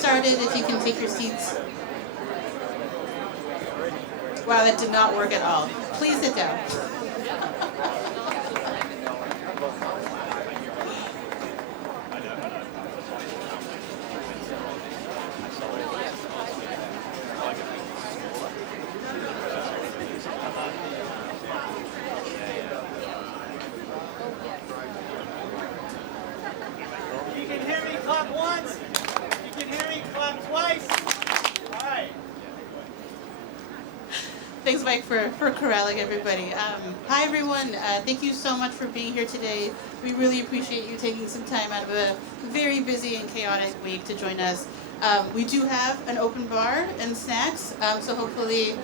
started, if you can take your seats. Wow, that did not work at all. Please sit down. You can hear me, clap once. You can hear me, clap twice. All right. Thanks, Mike, for corralling everybody. Hi, everyone. Thank you so much for being here today. We really appreciate you taking some time out of a very busy and chaotic week to join us. We do have an open bar and snacks, so hopefully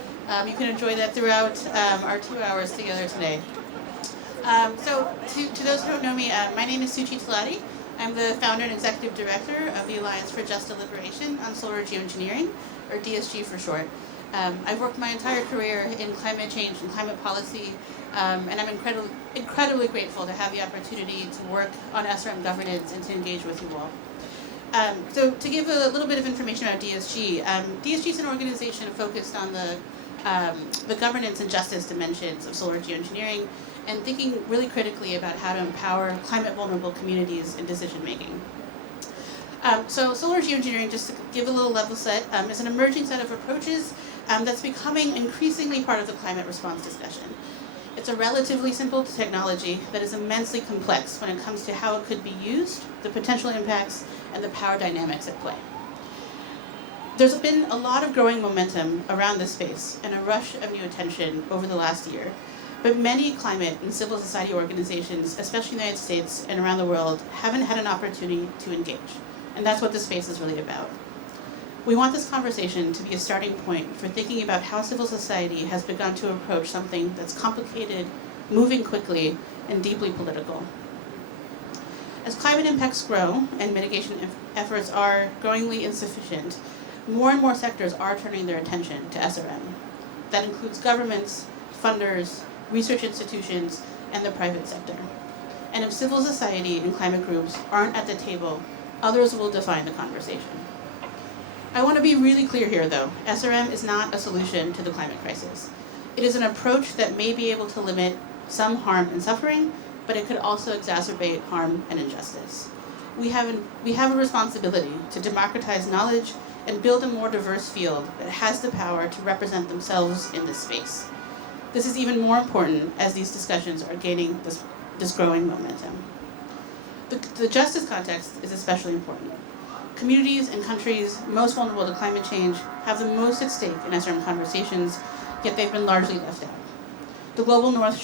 you can enjoy that throughout our 2 hours together today. So to those who don't know me, my name is Suchi Talati. I'm the founder and executive director of the Alliance for Just Deliberation on Solar Geoengineering, or DSG for short. I've worked my entire career in climate change and climate policy, and I'm incredibly grateful to have the opportunity to work on SRM governance and to engage with you all. So to give a little bit of information about DSG, DSG is an organization focused on the governance and justice dimensions of solar geoengineering and thinking really critically about how to empower climate-vulnerable communities in decision-making. So solar geoengineering, just to give a little level set, is an emerging set of approaches that's becoming increasingly part of the climate response discussion. It's a relatively simple technology that is immensely complex when it comes to how it could be used, the potential impacts, and the power dynamics at play. There's been a lot of growing momentum around this space and a rush of new attention over the last year, but many climate and civil society organizations, especially in the United States and around the world, haven't had an opportunity to engage. And that's what this space is really about. We want this conversation to be a starting point for thinking about how civil society has begun to approach something that's complicated, moving quickly, and deeply political. As climate impacts grow and mitigation efforts are growingly insufficient, more and more sectors are turning their attention to SRM. That includes governments, funders, research institutions, and the private sector. And if civil society and climate groups aren't at the table, others will define the conversation. I want to be really clear here, though. SRM is not a solution to the climate crisis. It is an approach that may be able to limit some harm and suffering, but it could also exacerbate harm and injustice. We have a responsibility to democratize knowledge and build a more diverse field that has the power to represent themselves in this space. This is even more important as these discussions are gaining this growing momentum. The justice context is especially important. Communities and countries most vulnerable to climate change have the most at stake in SRM conversations, yet they've been largely left out. The global north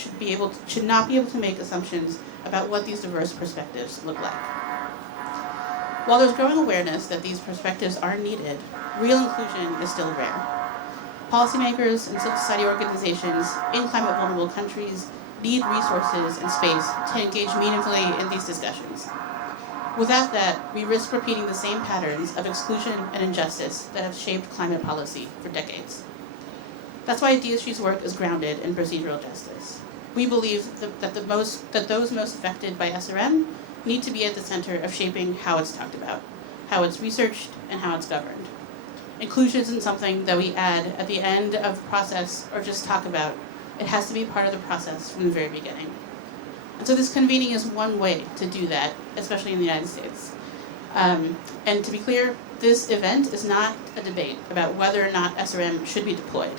should not be able to make assumptions about what these diverse perspectives look like. While there's growing awareness that these perspectives are needed, real inclusion is still rare. Policymakers and civil society organizations in climate vulnerable countries need resources and space to engage meaningfully in these discussions. Without that, we risk repeating the same patterns of exclusion and injustice that have shaped climate policy for decades. That's why DSG's work is grounded in procedural justice. We believe that those most affected by SRM need to be at the center of shaping how it's talked about, how it's researched, and how it's governed. Inclusion isn't something that we add at the end of the process or just talk about. It has to be part of the process from the very beginning. And so this convening is one way to do that, especially in the United States. And to be clear, this event is not a debate about whether or not SRM should be deployed.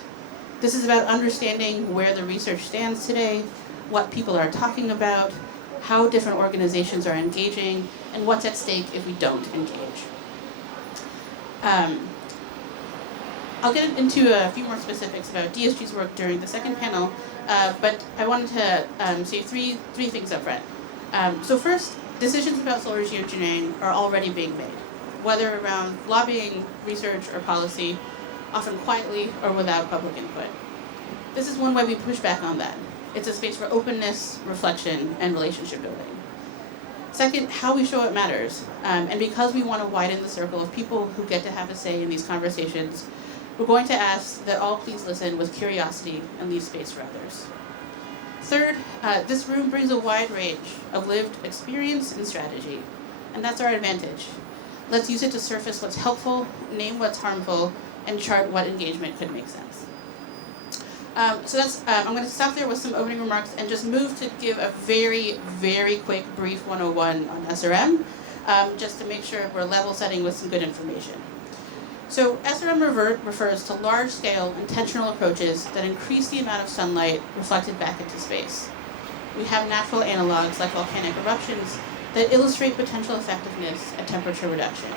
This is about understanding where the research stands today, what people are talking about, how different organizations are engaging, and what's at stake if we don't engage. I'll get into a few more specifics about DSG's work during the second panel, but I wanted to say three things up front. So first, decisions about solar geoengineering are already being made, whether around lobbying, research, or policy, often quietly or without public input. This is one way we push back on that. It's a space for openness, reflection, and relationship building. Second, how we show it matters. And because we want to widen the circle of people who get to have a say in these conversations, we're going to ask that all please listen with curiosity and leave space for others. Third, this room brings a wide range of lived experience and strategy, and that's our advantage. Let's use it to surface what's helpful, name what's harmful, and chart what engagement could make sense. So that's, I'm going to stop there with some opening remarks and just move to give a very, very quick brief 101 on SRM, just to make sure we're level setting with some good information. So SRM refers to large-scale, intentional approaches that increase the amount of sunlight reflected back into space. We have natural analogs like volcanic eruptions that illustrate potential effectiveness at temperature reduction.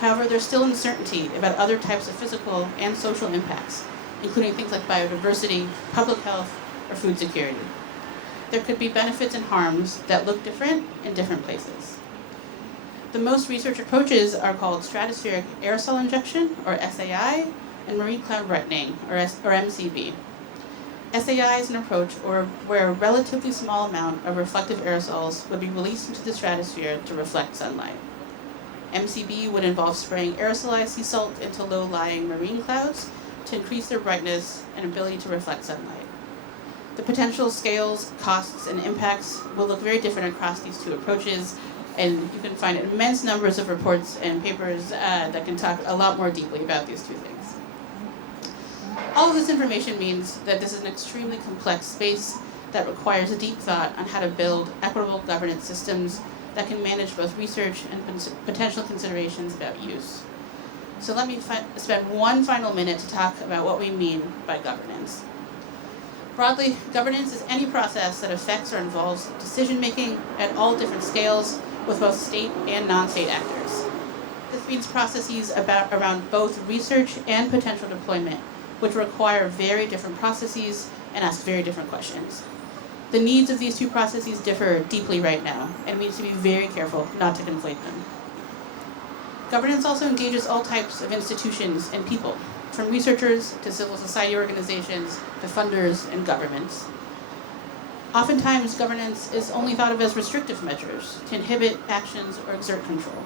However, there's still uncertainty about other types of physical and social impacts, including things like biodiversity, public health, or food security. There could be benefits and harms that look different in different places. The most research approaches are called stratospheric aerosol injection, or SAI, and marine cloud brightening, or MCB. SAI is an approach where a relatively small amount of reflective aerosols would be released into the stratosphere to reflect sunlight. MCB would involve spraying aerosolized sea salt into low-lying marine clouds to increase their brightness and ability to reflect sunlight. The potential scales, costs, and impacts will look very different across these two approaches, and you can find immense numbers of reports and papers that can talk a lot more deeply about these two things. All of this information means that this is an extremely complex space that requires a deep thought on how to build equitable governance systems that can manage both research and potential considerations about use. So let me spend one final minute to talk about what we mean by governance. Broadly, governance is any process that affects or involves decision-making at all different scales with both state and non-state actors. This means processes around both research and potential deployment, which require very different processes and ask very different questions. The needs of these two processes differ deeply right now, and we need to be very careful not to conflate them. Governance also engages all types of institutions and people, from researchers to civil society organizations to funders and governments. Oftentimes, governance is only thought of as restrictive measures to inhibit actions or exert control.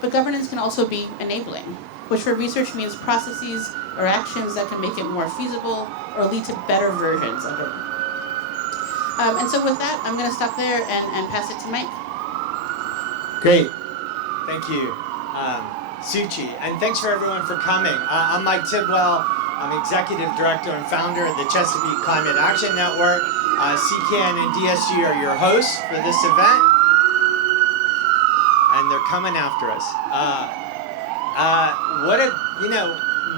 But governance can also be enabling, which for research means processes or actions that can make it more feasible or lead to better versions of it. And so with that, I'm going to stop there and pass it to Mike. Great. Thank you, Suchi. And thanks for everyone for coming. I'm Mike Tidwell. I'm Executive Director and Founder of the Chesapeake Climate Action Network. CCAN and DSG are your hosts for this event. And they're coming after us.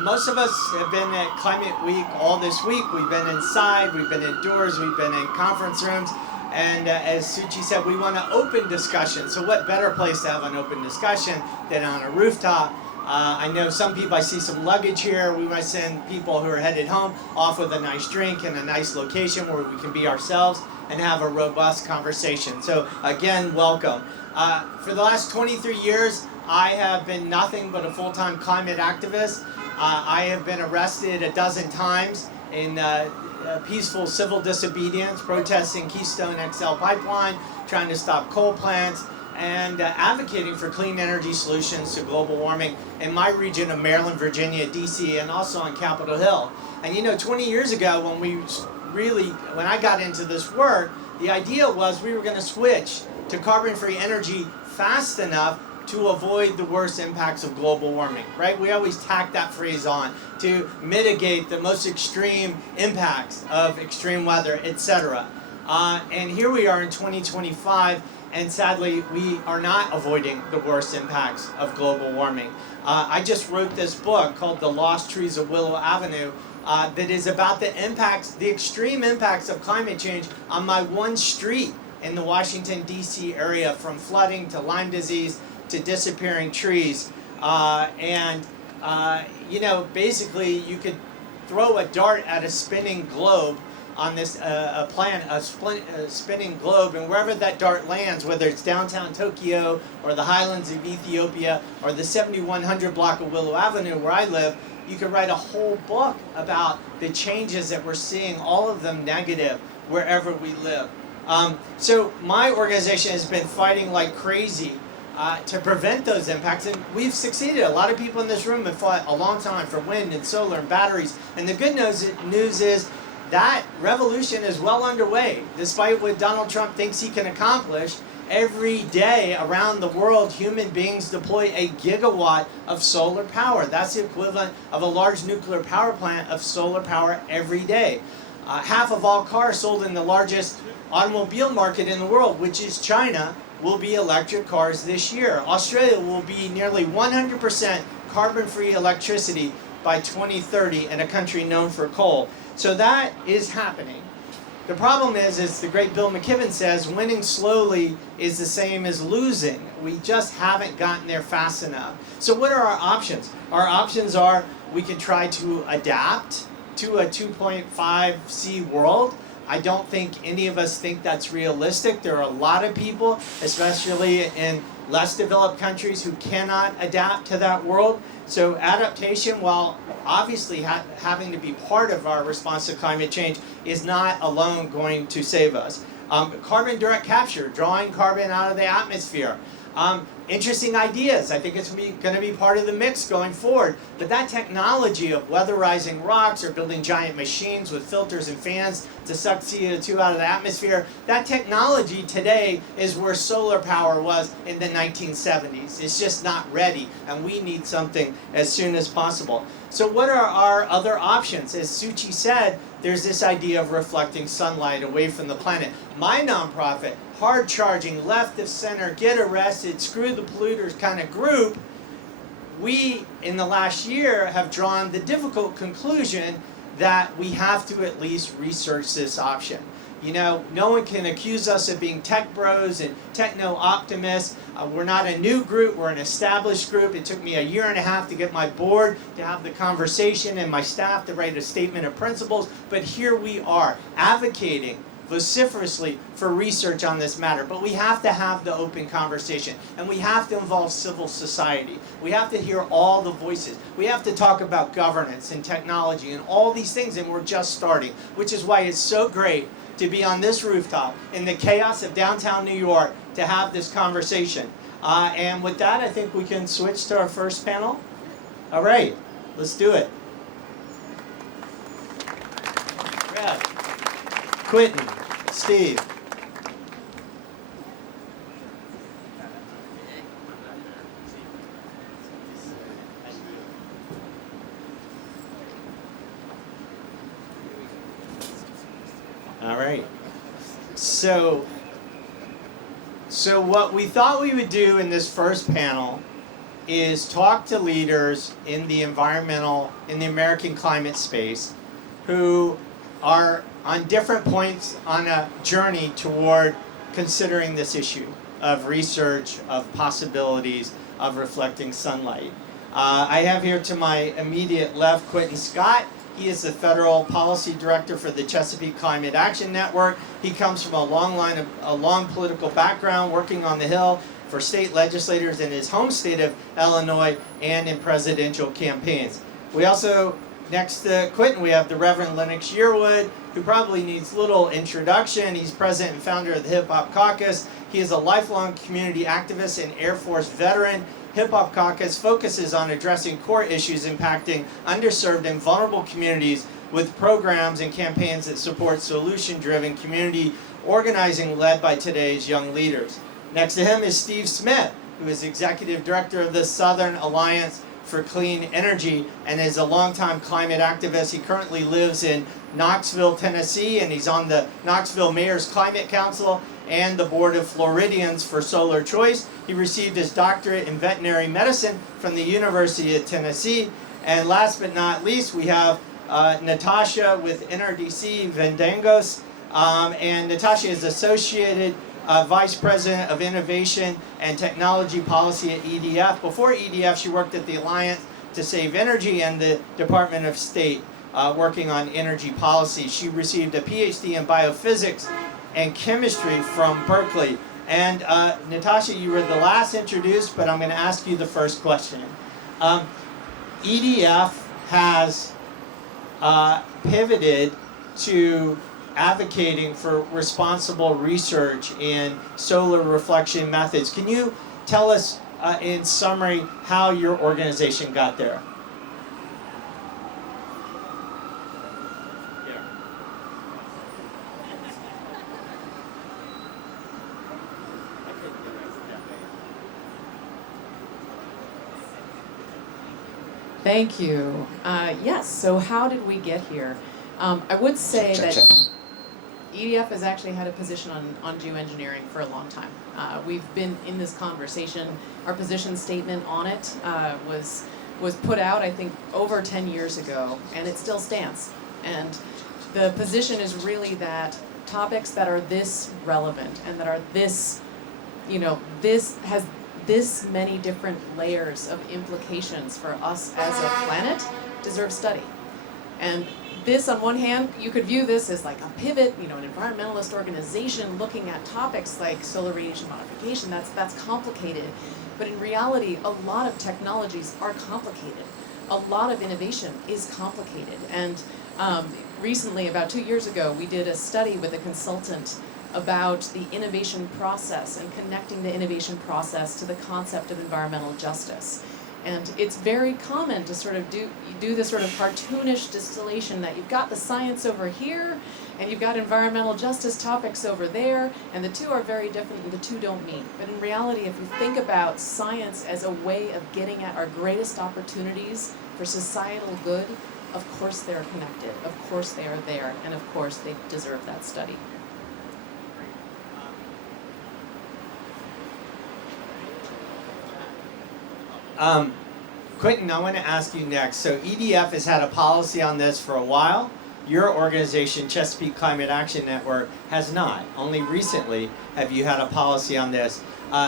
Most of us have been at Climate Week all this week. We've been inside, we've been indoors, we've been in conference rooms. And as Suchi said, we want an open discussion. So what better place to have an open discussion than on a rooftop? I know some people, I see some luggage here. We might send people who are headed home off with a nice drink and a nice location where we can be ourselves and have a robust conversation. So again, welcome. For the last 23 years, I have been nothing but a full-time climate activist. I have been arrested a dozen times in peaceful civil disobedience, protesting Keystone XL pipeline, trying to stop coal plants, and advocating for clean energy solutions to global warming in my region of Maryland, Virginia, DC, and also on Capitol Hill. And 20 years ago when I got into this work, the idea was we were going to switch to carbon-free energy fast enough to avoid the worst impacts of global warming, right? We always tack that phrase on to mitigate the most extreme impacts of extreme weather, etc. And here we are in 2025, and sadly, we are not avoiding the worst impacts of global warming. I just wrote this book called The Lost Trees of Willow Avenue that is about the extreme impacts of climate change on my one street in the Washington, D.C. area, from flooding to Lyme disease to disappearing trees. Basically you could throw a dart at a spinning globe on this spinning globe, and wherever that dart lands, whether it's downtown Tokyo or the highlands of Ethiopia or the 7100 block of Willow Avenue where I live, you could write a whole book about the changes that we're seeing, all of them negative, wherever we live. So my organization has been fighting like crazy to prevent those impacts, and we've succeeded. A lot of people in this room have fought a long time for wind and solar and batteries, and the good news is that revolution is well underway. Despite what Donald Trump thinks he can accomplish, every day around the world, human beings deploy a gigawatt of solar power. That's the equivalent of a large nuclear power plant of solar power every day. Half of all cars sold in the largest automobile market in the world, which is China, will be electric cars this year. Australia will be nearly 100% carbon-free electricity by 2030 in a country known for coal. So that is happening. The problem is, as the great Bill McKibben says, winning slowly is the same as losing. We just haven't gotten there fast enough. So what are our options? Our options are we can try to adapt to a 2.5C world. I don't think any of us think that's realistic. There are a lot of people, especially in less developed countries, who cannot adapt to that world. So adaptation, while obviously having to be part of our response to climate change, is not alone going to save us. Carbon direct capture, drawing carbon out of the atmosphere. Interesting ideas. I think it's going to be part of the mix going forward. But that technology of weatherizing rocks or building giant machines with filters and fans to suck CO2 out of the atmosphere, that technology today is where solar power was in the 1970s. It's just not ready, and we need something as soon as possible. So what are our other options? As Suchi said, there's this idea of reflecting sunlight away from the planet. My nonprofit, hard-charging, left of center, get arrested, screw the polluters kind of group, we, in the last year, have drawn the difficult conclusion that we have to at least research this option. You know, no one can accuse us of being tech bros and techno-optimists. We're not a new group, we're an established group. It took me 1.5 years to get my board to have the conversation and my staff to write a statement of principles. But here we are, advocating vociferously for research on this matter. But we have to have the open conversation, and we have to involve civil society. We have to hear all the voices. We have to talk about governance and technology and all these things, and we're just starting, which is why it's so great to be on this rooftop in the chaos of downtown New York to have this conversation. And with that, I think we can switch to our first panel. All right, let's do it. Brad, Quentin, Steve. All right. So what we thought we would do in this first panel is talk to leaders in the American climate space who are on different points on a journey toward considering this issue of research, of possibilities, of reflecting sunlight. I have here to my immediate left Quentin Scott. He is the Federal Policy Director for the Chesapeake Climate Action Network. He comes from a long political background, working on the Hill for state legislators in his home state of Illinois and in presidential campaigns. We also, next to Quentin, we have the Reverend Lennox Yearwood, who probably needs little introduction. He's president and founder of the Hip Hop Caucus. He is a lifelong community activist and Air Force veteran. Hip Hop Caucus focuses on addressing core issues impacting underserved and vulnerable communities with programs and campaigns that support solution-driven community organizing led by today's young leaders. Next to him is Steve Smith, who is executive director of the Southern Alliance for Clean Energy and is a longtime climate activist. He currently lives in Knoxville, Tennessee, and he's on the Knoxville Mayor's Climate Council and the Board of Floridians for Solar Choice. He received his doctorate in veterinary medicine from the University of Tennessee. And last but not least, we have Natasha with NRDC Vendangos. And Natasha is Associated Vice President of Innovation and Technology Policy at EDF. Before EDF, she worked at the Alliance to Save Energy and the Department of State, working on energy policy. She received a PhD in biophysics and chemistry from Berkeley. And Natasha, you were the last introduced, but I'm going to ask you the first question. EDF has pivoted to advocating for responsible research in solar reflection methods. Can you tell us in summary how your organization got there? Thank you. Yes, so how did we get here? I would say that EDF has actually had a position on geoengineering for a long time. We've been in this conversation. Our position statement on it was put out, I think, over 10 years ago, and it still stands. And the position is really that topics that are this relevant and that are this, this has this many different layers of implications for us as a planet deserve study. And this, on one hand, you could view this as like a pivot, an environmentalist organization looking at topics like solar radiation modification. That's complicated. But in reality, a lot of technologies are complicated. A lot of innovation is complicated. And recently, about 2 years ago, we did a study with a consultant about the innovation process and connecting the innovation process to the concept of environmental justice. And it's very common to sort of do this sort of cartoonish distillation that you've got the science over here and you've got environmental justice topics over there, and the two are very different and the two don't meet. But in reality, if you think about science as a way of getting at our greatest opportunities for societal good, of course they're connected, of course they are there, and of course they deserve that study. Quentin, I want to ask you next. So EDF has had a policy on this for a while. Your organization, Chesapeake Climate Action Network, has not. Only recently have you had a policy on this.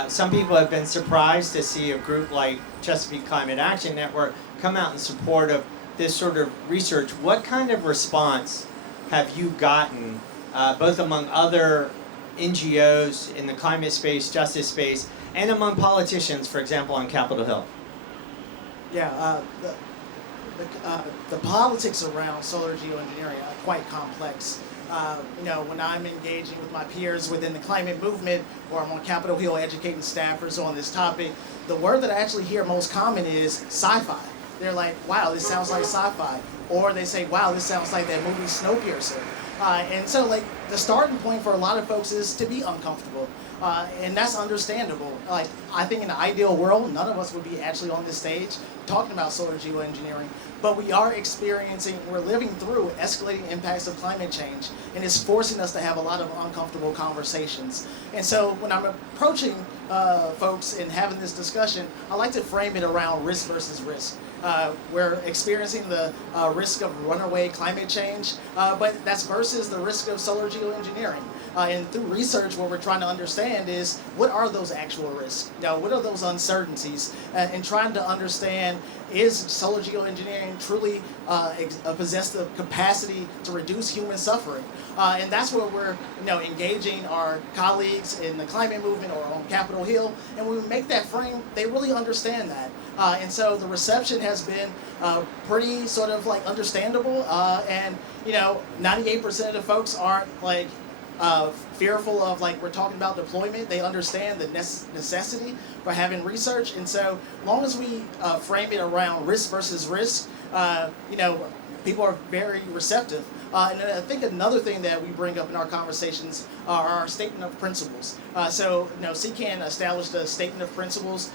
Some people have been surprised to see a group like Chesapeake Climate Action Network come out in support of this sort of research. What kind of response have you gotten, both among other NGOs in the climate space, justice space, and among politicians, for example, on Capitol Hill? Yeah, the politics around solar geoengineering are quite complex. When I'm engaging with my peers within the climate movement, or I'm on Capitol Hill educating staffers on this topic, the word that I actually hear most common is sci-fi. They're like, wow, this sounds like sci-fi. Or they say, wow, this sounds like that movie Snowpiercer. And so like the starting point for a lot of folks is to be uncomfortable. And that's understandable. Like, I think in the ideal world, none of us would be actually on this stage talking about solar geoengineering, but we are we're living through escalating impacts of climate change, and it's forcing us to have a lot of uncomfortable conversations. And so when I'm approaching folks and having this discussion, I like to frame it around risk versus risk. We're experiencing the risk of runaway climate change, but that's versus the risk of solar geoengineering. And through research, what we're trying to understand is what are those actual risks? What are those uncertainties? And trying to understand, is solar geoengineering truly possess the capacity to reduce human suffering? And that's where we're engaging our colleagues in the climate movement or on Capitol Hill. And when we make that frame, they really understand that. And so the reception has been pretty sort of like understandable. And 98% of the folks aren't like fearful of, like, we're talking about deployment. They understand the necessity for having research. And so long as we frame it around risk versus risk, people are very receptive. And I think another thing that we bring up in our conversations are our statement of principles. So CCAN established a statement of principles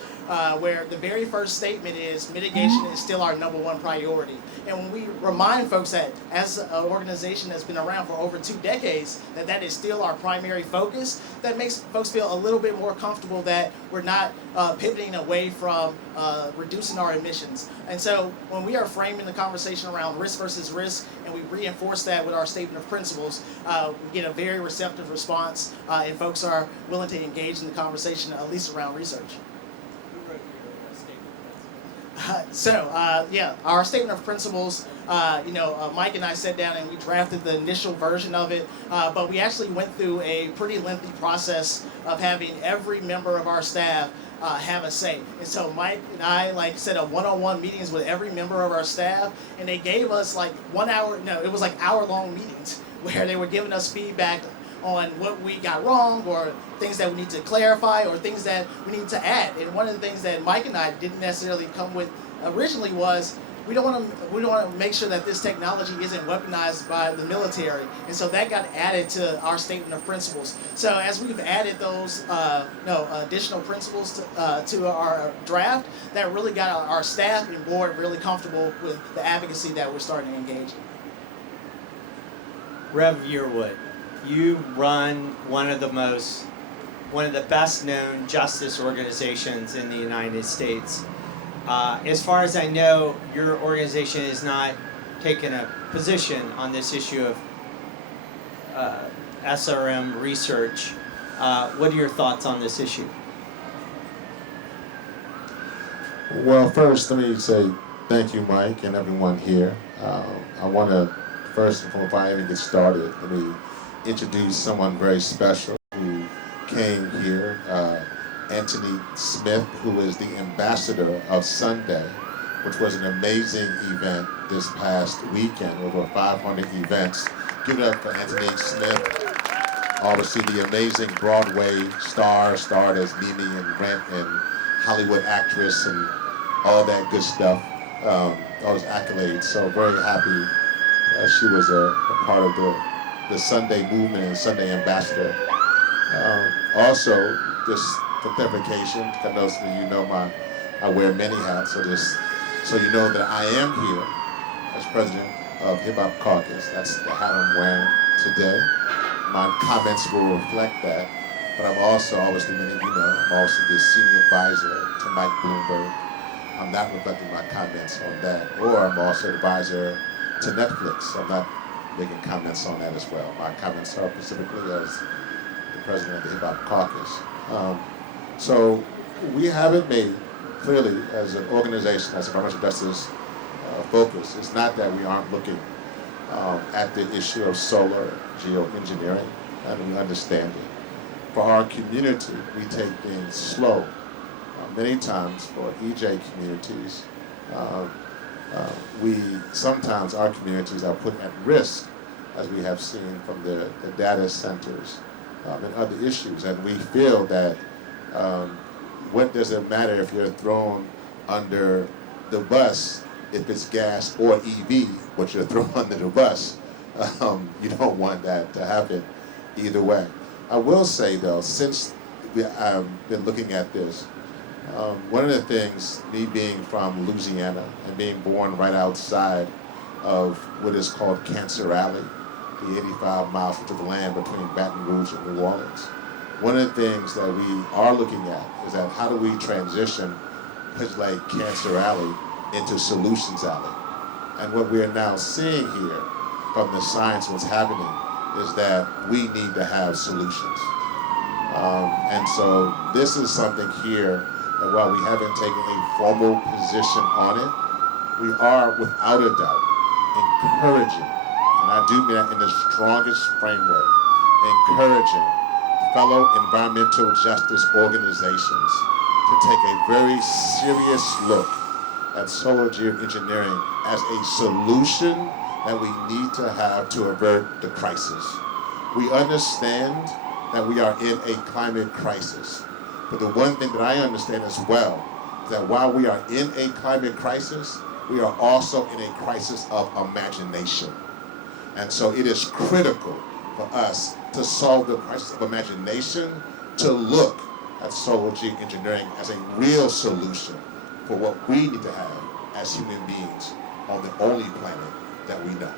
where the very first statement is mitigation is still our #1 priority. And when we remind folks that as an organization that's been around for over 2 decades, that is still our primary focus, that makes folks feel a little bit more comfortable that we're not pivoting away from reducing our emissions. And so when we are framing the conversation around risk versus risk, and we reinforce that with our statement of principles, we get a very receptive response, and folks are willing to engage in the conversation, at least around research. Our statement of principles, Mike and I sat down and we drafted the initial version of it, but we actually went through a pretty lengthy process of having every member of our staff have a say. And so Mike and I set up one-on-one meetings with every member of our staff, and they gave us it was hour-long meetings where they were giving us feedback on what we got wrong, or things that we need to clarify, or things that we need to add. And one of the things that Mike and I didn't necessarily come with originally was, we don't want to make sure that this technology isn't weaponized by the military, and so that got added to our statement of principles. So as we've added those additional principles to our draft, that really got our staff and board really comfortable with the advocacy that we're starting to engage in. Rev Yearwood, you run one of the best known justice organizations in the United States. As far as I know, your organization has not taken a position on this issue of SRM research. What are your thoughts on this issue? Well, first, let me say thank you, Mike, and everyone here. I want to, first and foremost, before I even get started, let me introduce someone very special who came here, Anthony Smith, who is the ambassador of Sunday, which was an amazing event this past weekend, over 500 events. Give it up for Anthony Smith. Obviously, the amazing Broadway starred as Mimi and Rent and Hollywood actress and all that good stuff, all those accolades. So very happy that she was a part of the Sunday movement and Sunday ambassador. Also, just for clarification, because those of you know I wear many hats, so just so you know that I am here as president of Hip Hop Caucus. That's the hat I'm wearing today. My comments will reflect that, but I'm also, obviously many of you know, I'm also the senior advisor to Mike Bloomberg. I'm not reflecting my comments on that, or I'm also advisor to Netflix. I'm not making comments on that as well. My comments are specifically as the president of the Hip Hop Caucus. So we haven't made, clearly, as an organization, as environmental justice focus, it's not that we aren't looking at the issue of solar geoengineering, and we understand it. For our community, we take things slow. Many times for EJ communities, sometimes our communities are put at risk, as we have seen from the data centers and other issues, and we feel that what does it matter if you're thrown under the bus if it's gas or EV, but you're thrown under the bus? You don't want that to happen either way. I will say though, since I've been looking at this, one of the things, me being from Louisiana and being born right outside of what is called Cancer Alley, the 85 miles of the land between Baton Rouge and New Orleans, one of the things that we are looking at is that how do we transition places like Cancer Alley into Solutions Alley? And what we are now seeing here from the science what's happening is that we need to have solutions. And so this is something here that while we haven't taken a formal position on it, we are without a doubt encouraging, and I do mean that in the strongest framework, encouraging fellow environmental justice organizations to take a very serious look at solar geoengineering as a solution that we need to have to avert the crisis. We understand that we are in a climate crisis, but the one thing that I understand as well is that while we are in a climate crisis, we are also in a crisis of imagination. And so it is critical for us to solve the crisis of imagination, to look at solar geoengineering as a real solution for what we need to have as human beings on the only planet that we know.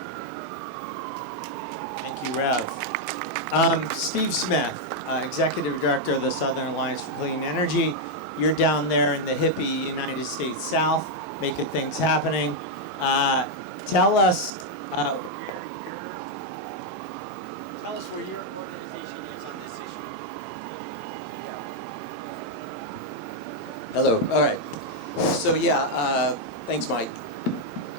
Thank you, Rev. Steve Smith, Executive Director of the Southern Alliance for Clean Energy. You're down there in the hippie United States South, making things happening. Tell us where your organization is on this issue. Hello. All right. So thanks, Mike.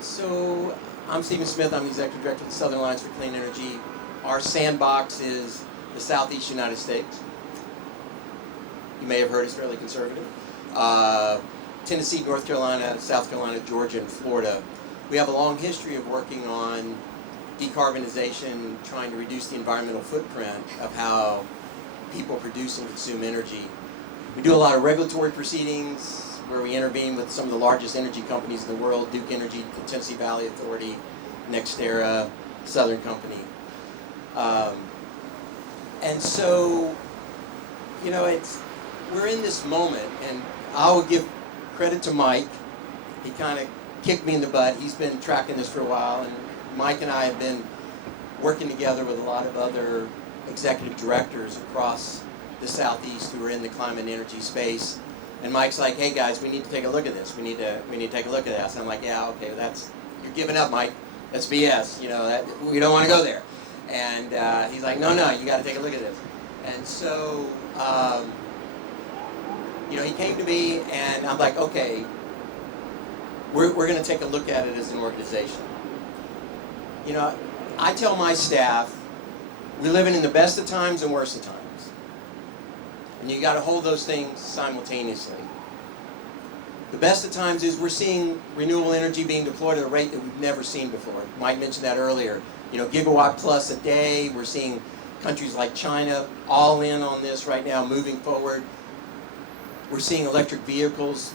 So I'm Stephen Smith. I'm the Executive Director of the Southern Alliance for Clean Energy. Our sandbox is the Southeast United States. You may have heard it's fairly conservative. Tennessee, North Carolina, South Carolina, Georgia, and Florida. We have a long history of working on decarbonization, trying to reduce the environmental footprint of how people produce and consume energy. We do a lot of regulatory proceedings, where we intervene with some of the largest energy companies in the world: Duke Energy, the Tennessee Valley Authority, NextEra, Southern Company. And so, you know, we're in this moment, and I will give credit to Mike. He kind of kicked me in the butt. He's been tracking this for a while, and Mike and I have been working together with a lot of other executive directors across the Southeast who are in the climate and energy space. And Mike's like, "Hey guys, we need to take a look at this. We need to take a look at this." And I'm like, "Yeah, okay, you're giving up, Mike. That's BS. You know, we don't want to go there." And he's like, "No, you got to take a look at this." And so, you know, he came to me, and I'm like, "Okay, we're going to take a look at it as an organization." You know, I tell my staff, we're living in the best of times and worst of times. And you got to hold those things simultaneously. The best of times is we're seeing renewable energy being deployed at a rate that we've never seen before. Mike mentioned that earlier. You know, gigawatt plus a day. We're seeing countries like China all in on this right now, moving forward. We're seeing electric vehicles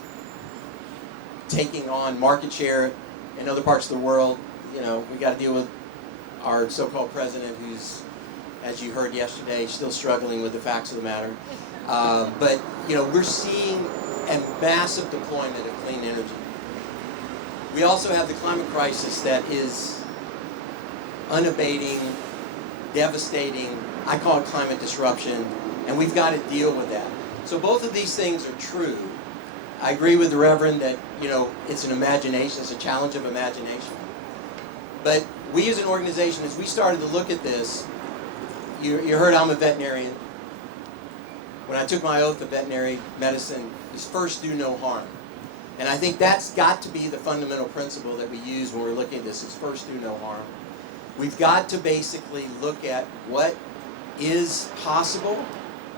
taking on market share in other parts of the world. You know, we got to deal with our so-called president, who's, as you heard yesterday, still struggling with the facts of the matter. But, you know, we're seeing a massive deployment of clean energy. We also have the climate crisis that is unabating, devastating. I call it climate disruption, and we've got to deal with that. So both of these things are true. I agree with the Reverend that, you know, it's an imagination, it's a challenge of imagination. But we as an organization, as we started to look at this, you heard I'm a veterinarian. When I took my oath of veterinary medicine, is first do no harm. And I think that's got to be the fundamental principle that we use when we're looking at this, is first do no harm. We've got to basically look at what is possible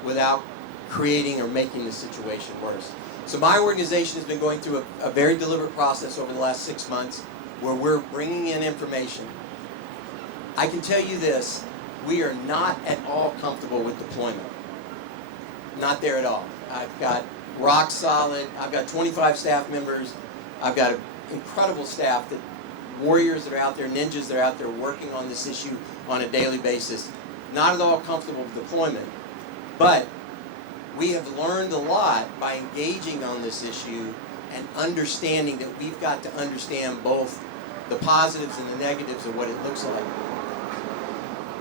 without creating or making the situation worse. So my organization has been going through a very deliberate process over the last 6 months where we're bringing in information. I can tell you this, we are not at all comfortable with deployment. Not there at all. I've got rock solid, I've got 25 staff members, I've got an incredible staff, that warriors that are out there, ninjas that are out there working on this issue on a daily basis. Not at all comfortable with deployment, but we have learned a lot by engaging on this issue and understanding that we've got to understand both the positives and the negatives of what it looks like.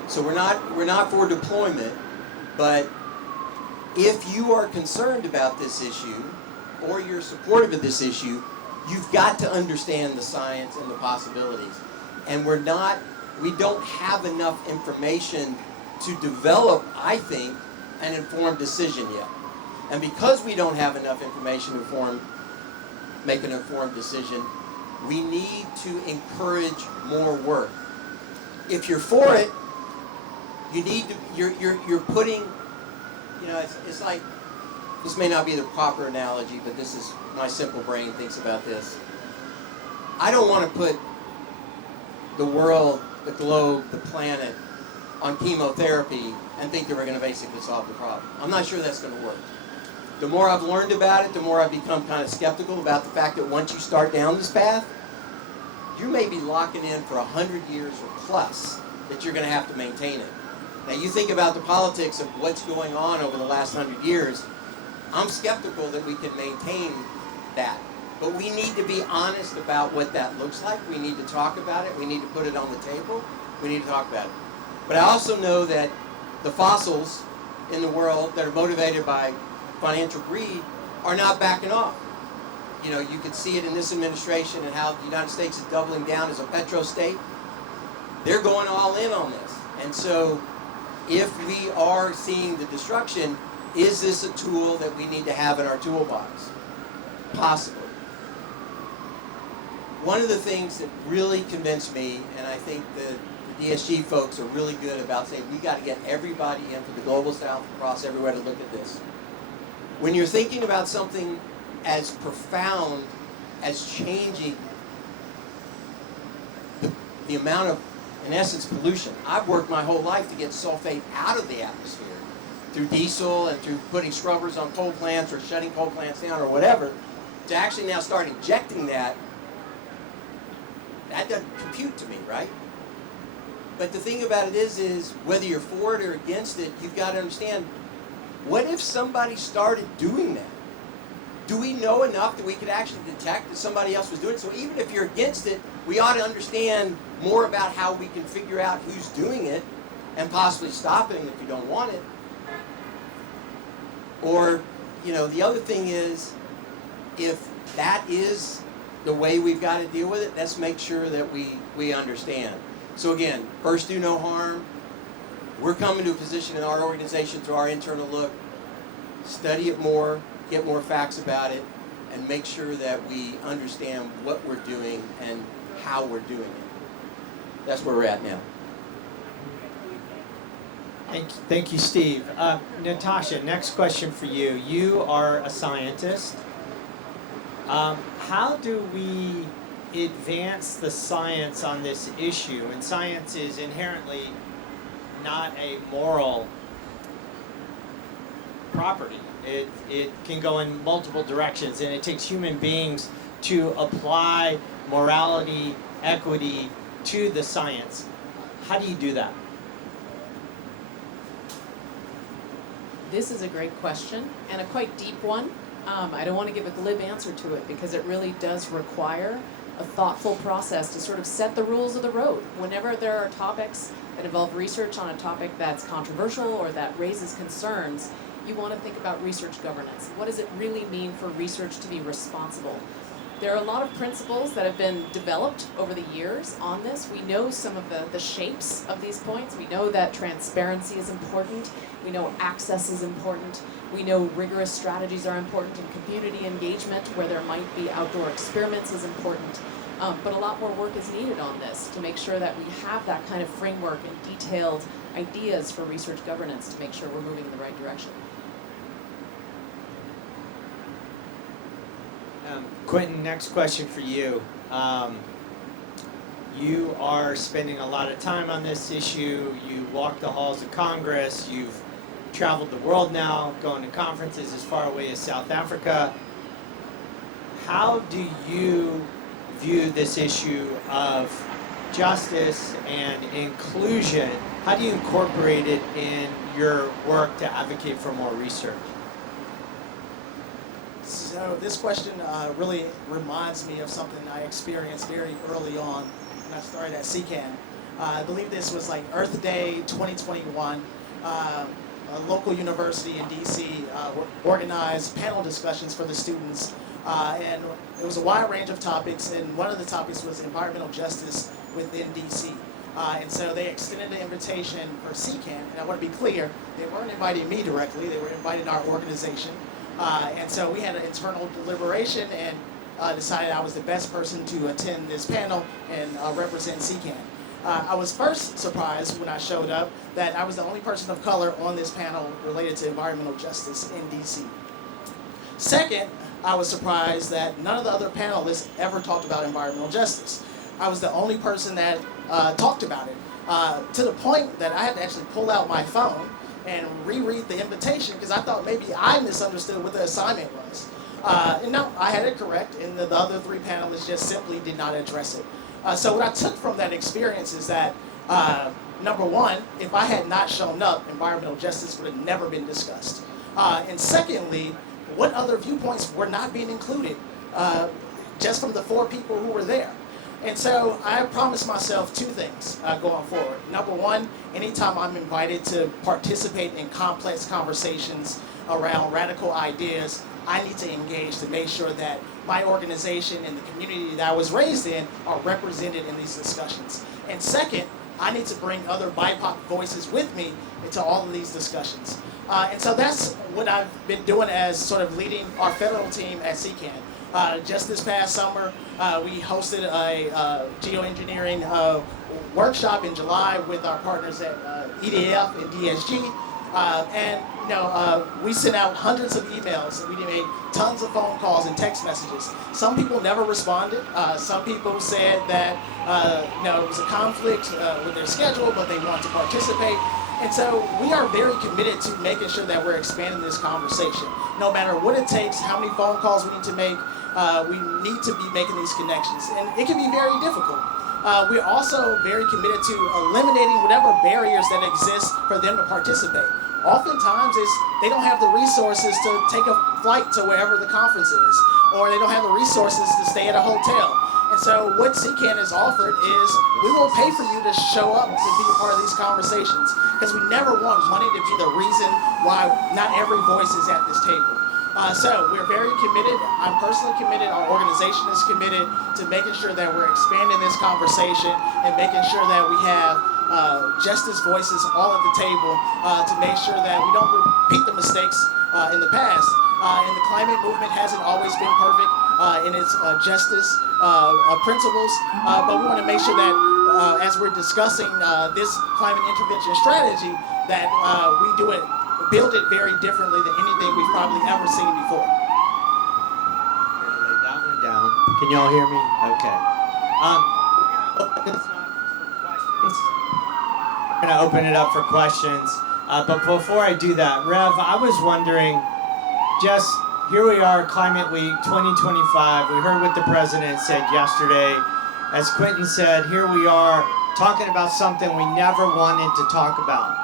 So we're not for deployment, but if you are concerned about this issue or you're supportive of this issue, you've got to understand the science and the possibilities. And we don't have enough information to develop, I think, an informed decision yet. And because we don't have enough information to make an informed decision, we need to encourage more work. If you're for it, you need to, you're putting, you know, it's like, this may not be the proper analogy, but this is, my simple brain thinks about this. I don't want to put the world, the globe, the planet on chemotherapy and think that we're going to basically solve the problem. I'm not sure that's going to work. The more I've learned about it, the more I've become kind of skeptical about the fact that once you start down this path, you may be locking in for 100 years or plus that you're going to have to maintain it. Now you think about the politics of what's going on over the last 100 years, I'm skeptical that we can maintain that. But we need to be honest about what that looks like. We need to talk about it. We need to put it on the table. We need to talk about it. But I also know that the fossils in the world that are motivated by financial greed are not backing off. You know, you can see it in this administration and how the United States is doubling down as a petro-state. They're going all in on this. And so if we are seeing the destruction, is this a tool that we need to have in our toolbox? Possibly. One of the things that really convinced me, and I think the DSG folks are really good about saying we got to get everybody into the global south, across everywhere to look at this. When you're thinking about something as profound as changing the amount of, in essence, pollution. I've worked my whole life to get sulfate out of the atmosphere through diesel and through putting scrubbers on coal plants or shutting coal plants down or whatever. to actually now start injecting that doesn't compute to me, right? But the thing about it is whether you're for it or against it, you've got to understand, what if somebody started doing that? Do we know enough that we could actually detect that somebody else was doing it? So even if you're against it, we ought to understand more about how we can figure out who's doing it and possibly stop it if you don't want it. Or, the other thing is, if that is the way we've got to deal with it, let's make sure that we understand. So again, first, do no harm. We're coming to a position in our organization through our internal look, study it more, get more facts about it, and make sure that we understand what we're doing and how we're doing it. That's where we're at now. Thank you, Steve. Natasha, next question for you. You are a scientist. How do we advance the science on this issue? And science is inherently not a moral property. It can go in multiple directions, and it takes human beings to apply morality, equity to the science. How do you do that? This is a great question, and a quite deep one. I don't want to give a glib answer to it because it really does require a thoughtful process to sort of set the rules of the road. Whenever there are topics that involve research on a topic that's controversial or that raises concerns, you want to think about research governance. What does it really mean for research to be responsible? There are a lot of principles that have been developed over the years on this. We know some of the shapes of these points. We know that transparency is important. We know access is important. We know rigorous strategies are important, and community engagement, where there might be outdoor experiments, is important. But a lot more work is needed on this to make sure that we have that kind of framework and detailed ideas for research governance to make sure we're moving in the right direction. Quentin, next question for you. You are spending a lot of time on this issue. You walk the halls of Congress. You've traveled the world now, going to conferences as far away as South Africa. How do you view this issue of justice and inclusion? How do you incorporate it in your work to advocate for more research? So this question really reminds me of something I experienced very early on when I started at CCAN. I believe this was like Earth Day 2021. A local university in DC organized panel discussions for the students, and it was a wide range of topics, and one of the topics was environmental justice within DC. And so they extended the invitation for CCAN, and I want to be clear, they weren't inviting me directly, they were inviting our organization. And so we had an internal deliberation and decided I was the best person to attend this panel and represent CCAN. I was first surprised when I showed up that I was the only person of color on this panel related to environmental justice in DC. Second, I was surprised that none of the other panelists ever talked about environmental justice. I was the only person that talked about it, to the point that I had to actually pull out my phone and reread the invitation because I thought maybe I misunderstood what the assignment was. And no, I had it correct, and the other three panelists just simply did not address it. So what I took from that experience is that, number one, if I had not shown up, environmental justice would have never been discussed. And secondly, what other viewpoints were not being included just from the four people who were there? And so I promised myself two things going forward. Number one, anytime I'm invited to participate in complex conversations around radical ideas, I need to engage to make sure that my organization and the community that I was raised in are represented in these discussions. And second, I need to bring other BIPOC voices with me into all of these discussions. And so that's what I've been doing as sort of leading our federal team at CCAN. Just this past summer, we hosted a geoengineering workshop in July with our partners at EDF and DSG. And we sent out hundreds of emails. We made tons of phone calls and text messages. Some people never responded. Some people said that it was a conflict with their schedule, but they wanted to participate. And so we are very committed to making sure that we're expanding this conversation. No matter what it takes, how many phone calls we need to make, we need to be making these connections. And it can be very difficult. We're also very committed to eliminating whatever barriers that exist for them to participate. Oftentimes they don't have the resources to take a flight to wherever the conference is, or they don't have the resources to stay at a hotel. And so what CCAN has offered is we will pay for you to show up to be a part of these conversations, because we never want money to be the reason why not every voice is at this table. So we're very committed. I'm personally committed. Our organization is committed to making sure that we're expanding this conversation and making sure that we have justice voices all at the table to make sure that we don't repeat the mistakes in the past. And the climate movement hasn't always been perfect in its justice principles, but we want to make sure that as we're discussing this climate intervention strategy, that we build it very differently than anything we've probably ever seen before. Lay that one down. Can y'all hear me? Okay. I'm gonna open it up for questions. But before I do that, Rev, I was wondering, just here we are, Climate Week 2025. We heard what the president said yesterday. As Quentin said, here we are talking about something we never wanted to talk about.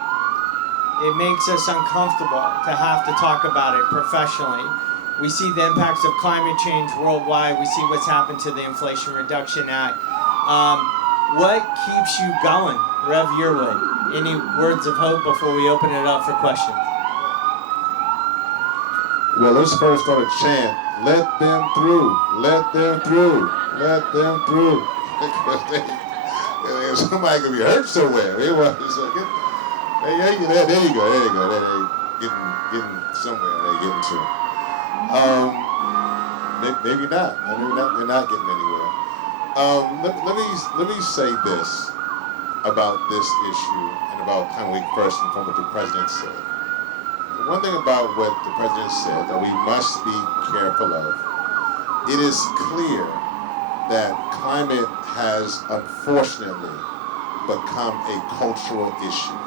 It makes us uncomfortable to have to talk about it professionally. We see the impacts of climate change worldwide. We see what's happened to the Inflation Reduction Act. What keeps you going, Rev Yearwood? Any words of hope before we open it up for questions? Well, let's first start a chant. Let them through. Let them through. Let them through. Somebody could be hurt somewhere. There you go. There you go. They're getting somewhere. They're getting to. Maybe not. They're not getting anywhere. Let me say this about this issue and about Climate Week first and from what the president said. One thing about what the president said that we must be careful of, it is clear that climate has unfortunately become a cultural issue,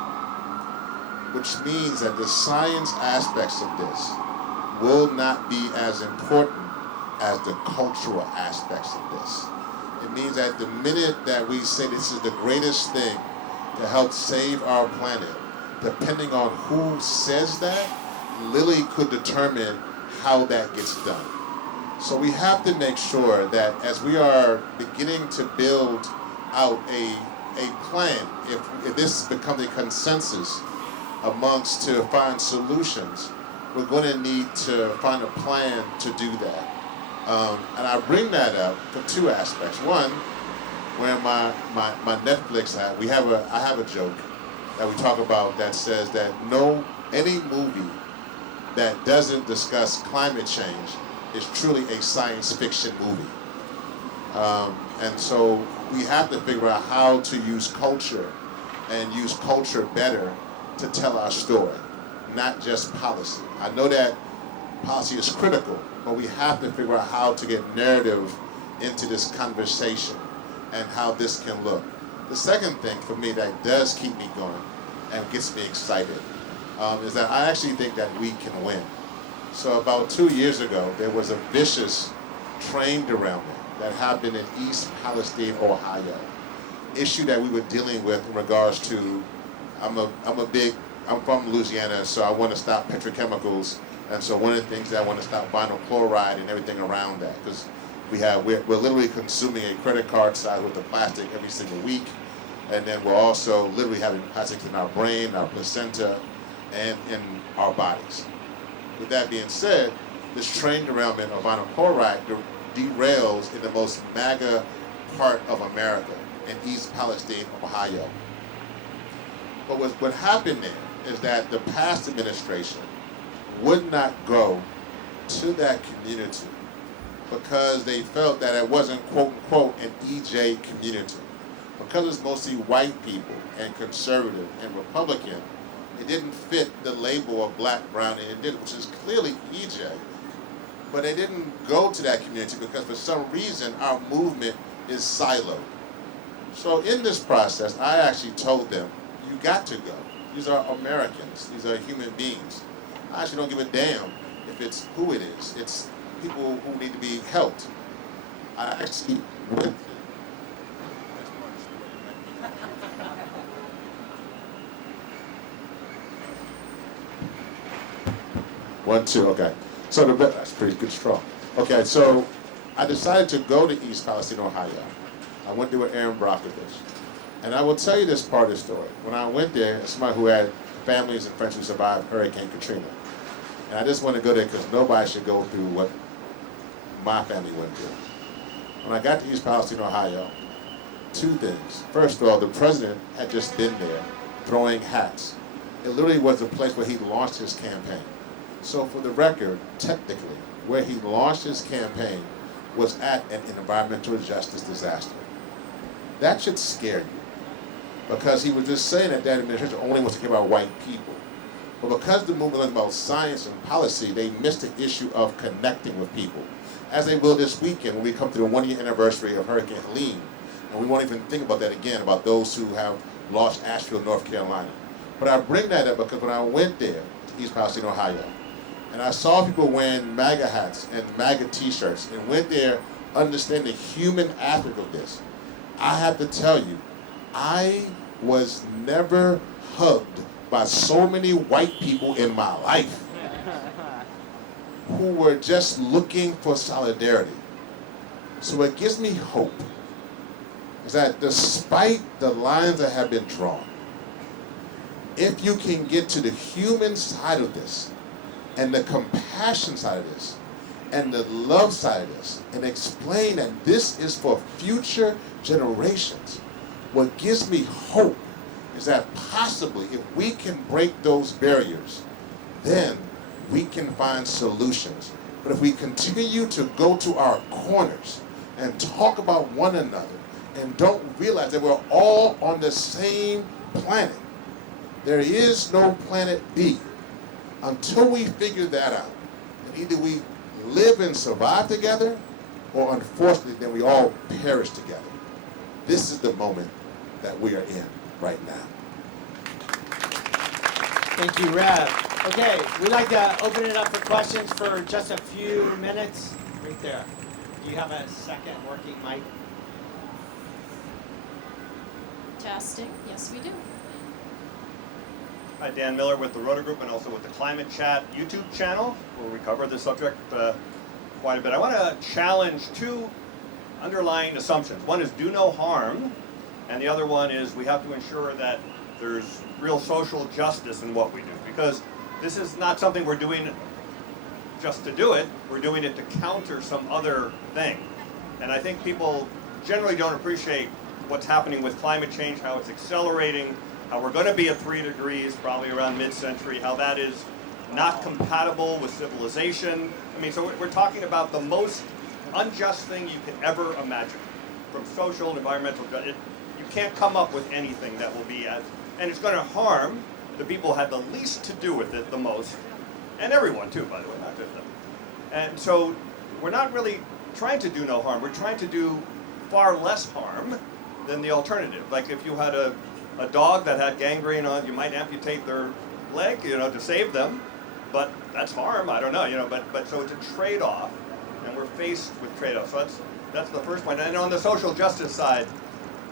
which means that the science aspects of this will not be as important as the cultural aspects of this. It means that the minute that we say this is the greatest thing to help save our planet, depending on who says that, Lily could determine how that gets done. So we have to make sure that as we are beginning to build out a plan, if this becomes a consensus amongst to find solutions, we're going to need to find a plan to do that. And I bring that up for two aspects. One, where my Netflix hat, I have a joke that we talk about that says that any movie that doesn't discuss climate change is truly a science fiction movie. And so we have to figure out how to use culture and use culture better to tell our story, not just policy. I know that policy is critical, but we have to figure out how to get narrative into this conversation and how this can look. The second thing for me that does keep me going and gets me excited is that I actually think that we can win. So about 2 years ago, there was a vicious train derailment that happened in East Palestine, Ohio. Issue that we were dealing with in regards to, I'm from Louisiana, so I want to stop petrochemicals, and so one of the things that I want to stop vinyl chloride and everything around that, because we're literally consuming a credit card size worth of plastic every single week, and then we're also literally having plastics in our brain, our placenta, and in our bodies. With that being said, this train derailment of vinyl chloride derails in the most MAGA part of America, in East Palestine, Ohio. But what happened there is that the past administration would not go to that community because they felt that it wasn't, quote unquote, an EJ community. Because it's mostly white people and conservative and Republican, it didn't fit the label of black, brown, and indigenous, which is clearly EJ. But they didn't go to that community because for some reason our movement is siloed. So in this process, I actually told them, you got to go. These are Americans. These are human beings. I actually don't give a damn if it's who it is. It's people who need to be helped. I actually went. One, two, okay. So that's pretty good, strong. Okay, so I decided to go to East Palestine, Ohio. I went there with Aaron Brockovich. And I will tell you this part of the story. When I went there, as somebody who had families and friends who survived Hurricane Katrina. And I just want to go there because nobody should go through what my family went through. When I got to East Palestine, Ohio, two things. First of all, the president had just been there throwing hats. It literally was the place where he launched his campaign. So for the record, technically, where he launched his campaign was at an environmental justice disaster. That should scare you, because he was just saying that that administration only wants to care about white people. But because the movement is about science and policy, they missed the issue of connecting with people. As they will this weekend when we come to the 1-year anniversary of Hurricane Helene. And we won't even think about that again, about those who have lost Asheville, North Carolina. But I bring that up because when I went there to East Palestine, Ohio, and I saw people wearing MAGA hats and MAGA t-shirts and went there understanding the human aspect of this, I have to tell you, I was never hugged by so many white people in my life who were just looking for solidarity. So what gives me hope is that despite the lines that have been drawn, if you can get to the human side of this, and the compassion side of this, and the love side of this, and explain that this is for future generations, what gives me hope is that possibly if we can break those barriers, then we can find solutions. But if we continue to go to our corners and talk about one another and don't realize that we're all on the same planet, there is no planet B. Until we figure that out, and either we live and survive together, or unfortunately, then we all perish together. This is the moment that we are in right now. Thank you, Rev. Okay, we'd like to open it up for questions for just a few minutes. Right there. Do you have a second working mic? Testing, yes we do. Hi, Dan Miller with the Rota Group and also with the Climate Chat YouTube channel, where we cover this subject quite a bit. I want to challenge two underlying assumptions. One is do no harm, and the other one is we have to ensure that there's real social justice in what we do, because this is not something we're doing just to do it, we're doing it to counter some other thing. And I think people generally don't appreciate what's happening with climate change, how it's accelerating, how we're going to be at 3 degrees probably around mid-century, how that is not compatible with civilization. I mean, so we're talking about the most unjust thing you could ever imagine, from social and environmental justice. You can't come up with anything that will be as, and it's going to harm the people who had the least to do with it the most, and everyone too, by the way, not just them. And so we're not really trying to do no harm. We're trying to do far less harm than the alternative. Like if you had a dog that had gangrene on, you might amputate their leg, to save them, but that's harm. I don't know, but so it's a trade-off, and we're faced with trade-offs. So that's the first point. And on the social justice side,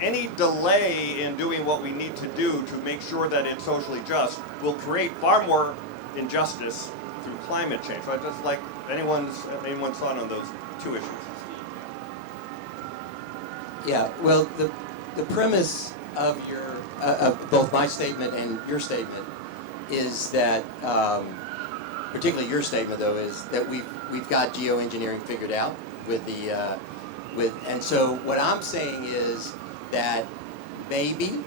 any delay in doing what we need to do to make sure that it's socially just will create far more injustice through climate change. So I'd just like anyone's thought on those two issues. Yeah, well, the premise of your of both my statement and your statement is that, particularly your statement though, is that we've got geoengineering figured out with the and so what I'm saying is that maybe,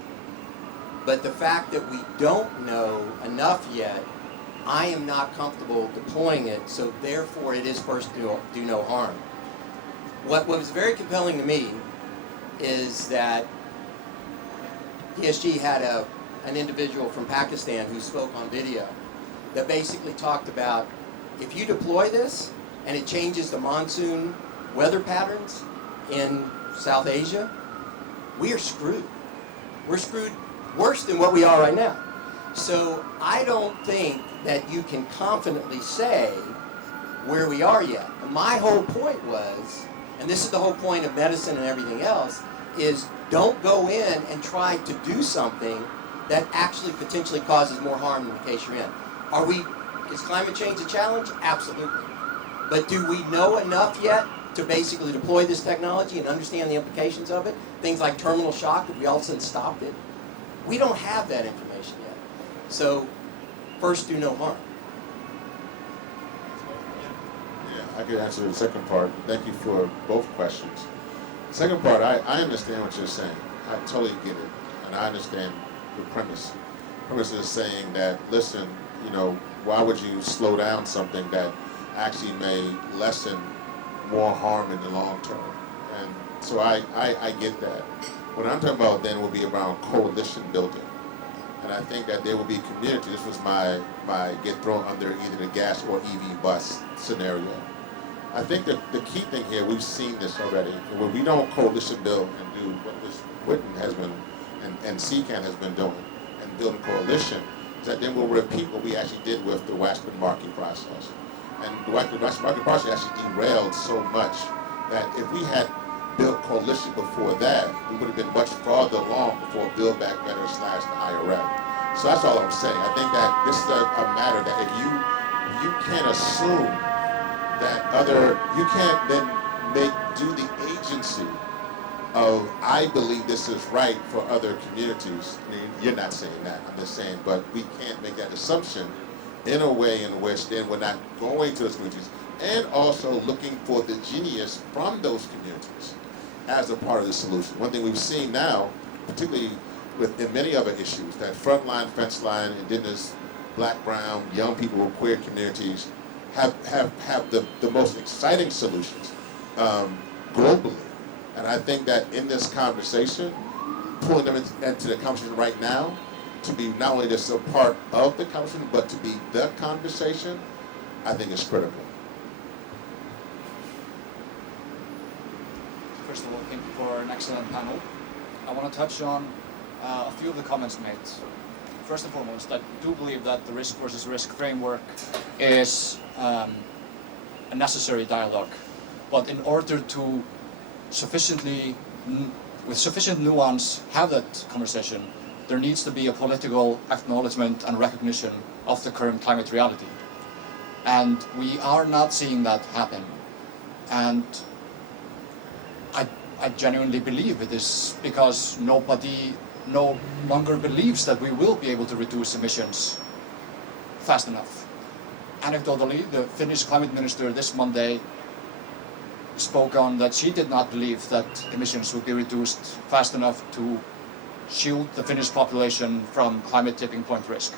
but the fact that we don't know enough yet, I am not comfortable deploying it. So therefore, it is first do no harm. What was very compelling to me is that PSG had an individual from Pakistan who spoke on video that basically talked about if you deploy this and it changes the monsoon weather patterns in South Asia, we are screwed. We're screwed worse than what we are right now. So I don't think that you can confidently say where we are yet. My whole point was, and this is the whole point of medicine and everything else, is don't go in and try to do something that actually potentially causes more harm than the case you're in. Is climate change a challenge? Absolutely. But do we know enough yet to basically deploy this technology and understand the implications of it? Things like terminal shock, if we all of a sudden stopped it? We don't have that information yet. So, first, do no harm. Yeah, I could answer the second part. Thank you for both questions. Second part, I understand what you're saying. I totally get it. And I understand the premise. The premise is saying that, listen, you know, why would you slow down something that actually may lessen more harm in the long term? And so I get that. What I'm talking about then will be around coalition building. And I think that there will be community. This was my get thrown under either the gas or EV bus scenario. I think that the key thing here, we've seen this already, when we don't coalition build and do what this Whitten has been, and CCAN has been doing, and building coalition, is that then we'll repeat what we actually did with the Waxman marking process. And the Waxman marking process actually derailed so much that if we had built coalition before that, we would have been much farther along before Build Back Better / the IRA. So that's all I'm saying. I think that this is a matter that if you can't assume that you can't then do the agency of, I believe this is right for other communities. I mean, you're not saying that, I'm just saying, but we can't make that assumption in a way in which then we're not going to those communities and also looking for the genius from those communities as a part of the solution. One thing we've seen now, particularly in many other issues, that frontline, fence line, indigenous, black, brown, young people, queer communities have the most exciting solutions globally. And I think that in this conversation, pulling them into the conversation right now, to be not only just a part of the conversation, but to be the conversation, I think is critical. First of all, thank you for an excellent panel. I want to touch on a few of the comments made. First and foremost, I do believe that the risk versus risk framework is a necessary dialogue. But in order to with sufficient nuance, have that conversation, there needs to be a political acknowledgement and recognition of the current climate reality. And we are not seeing that happen. And I genuinely believe it is because nobody no longer believes that we will be able to reduce emissions fast enough. Anecdotally, the Finnish climate minister this Monday spoke on that she did not believe that emissions would be reduced fast enough to shield the Finnish population from climate tipping point risk.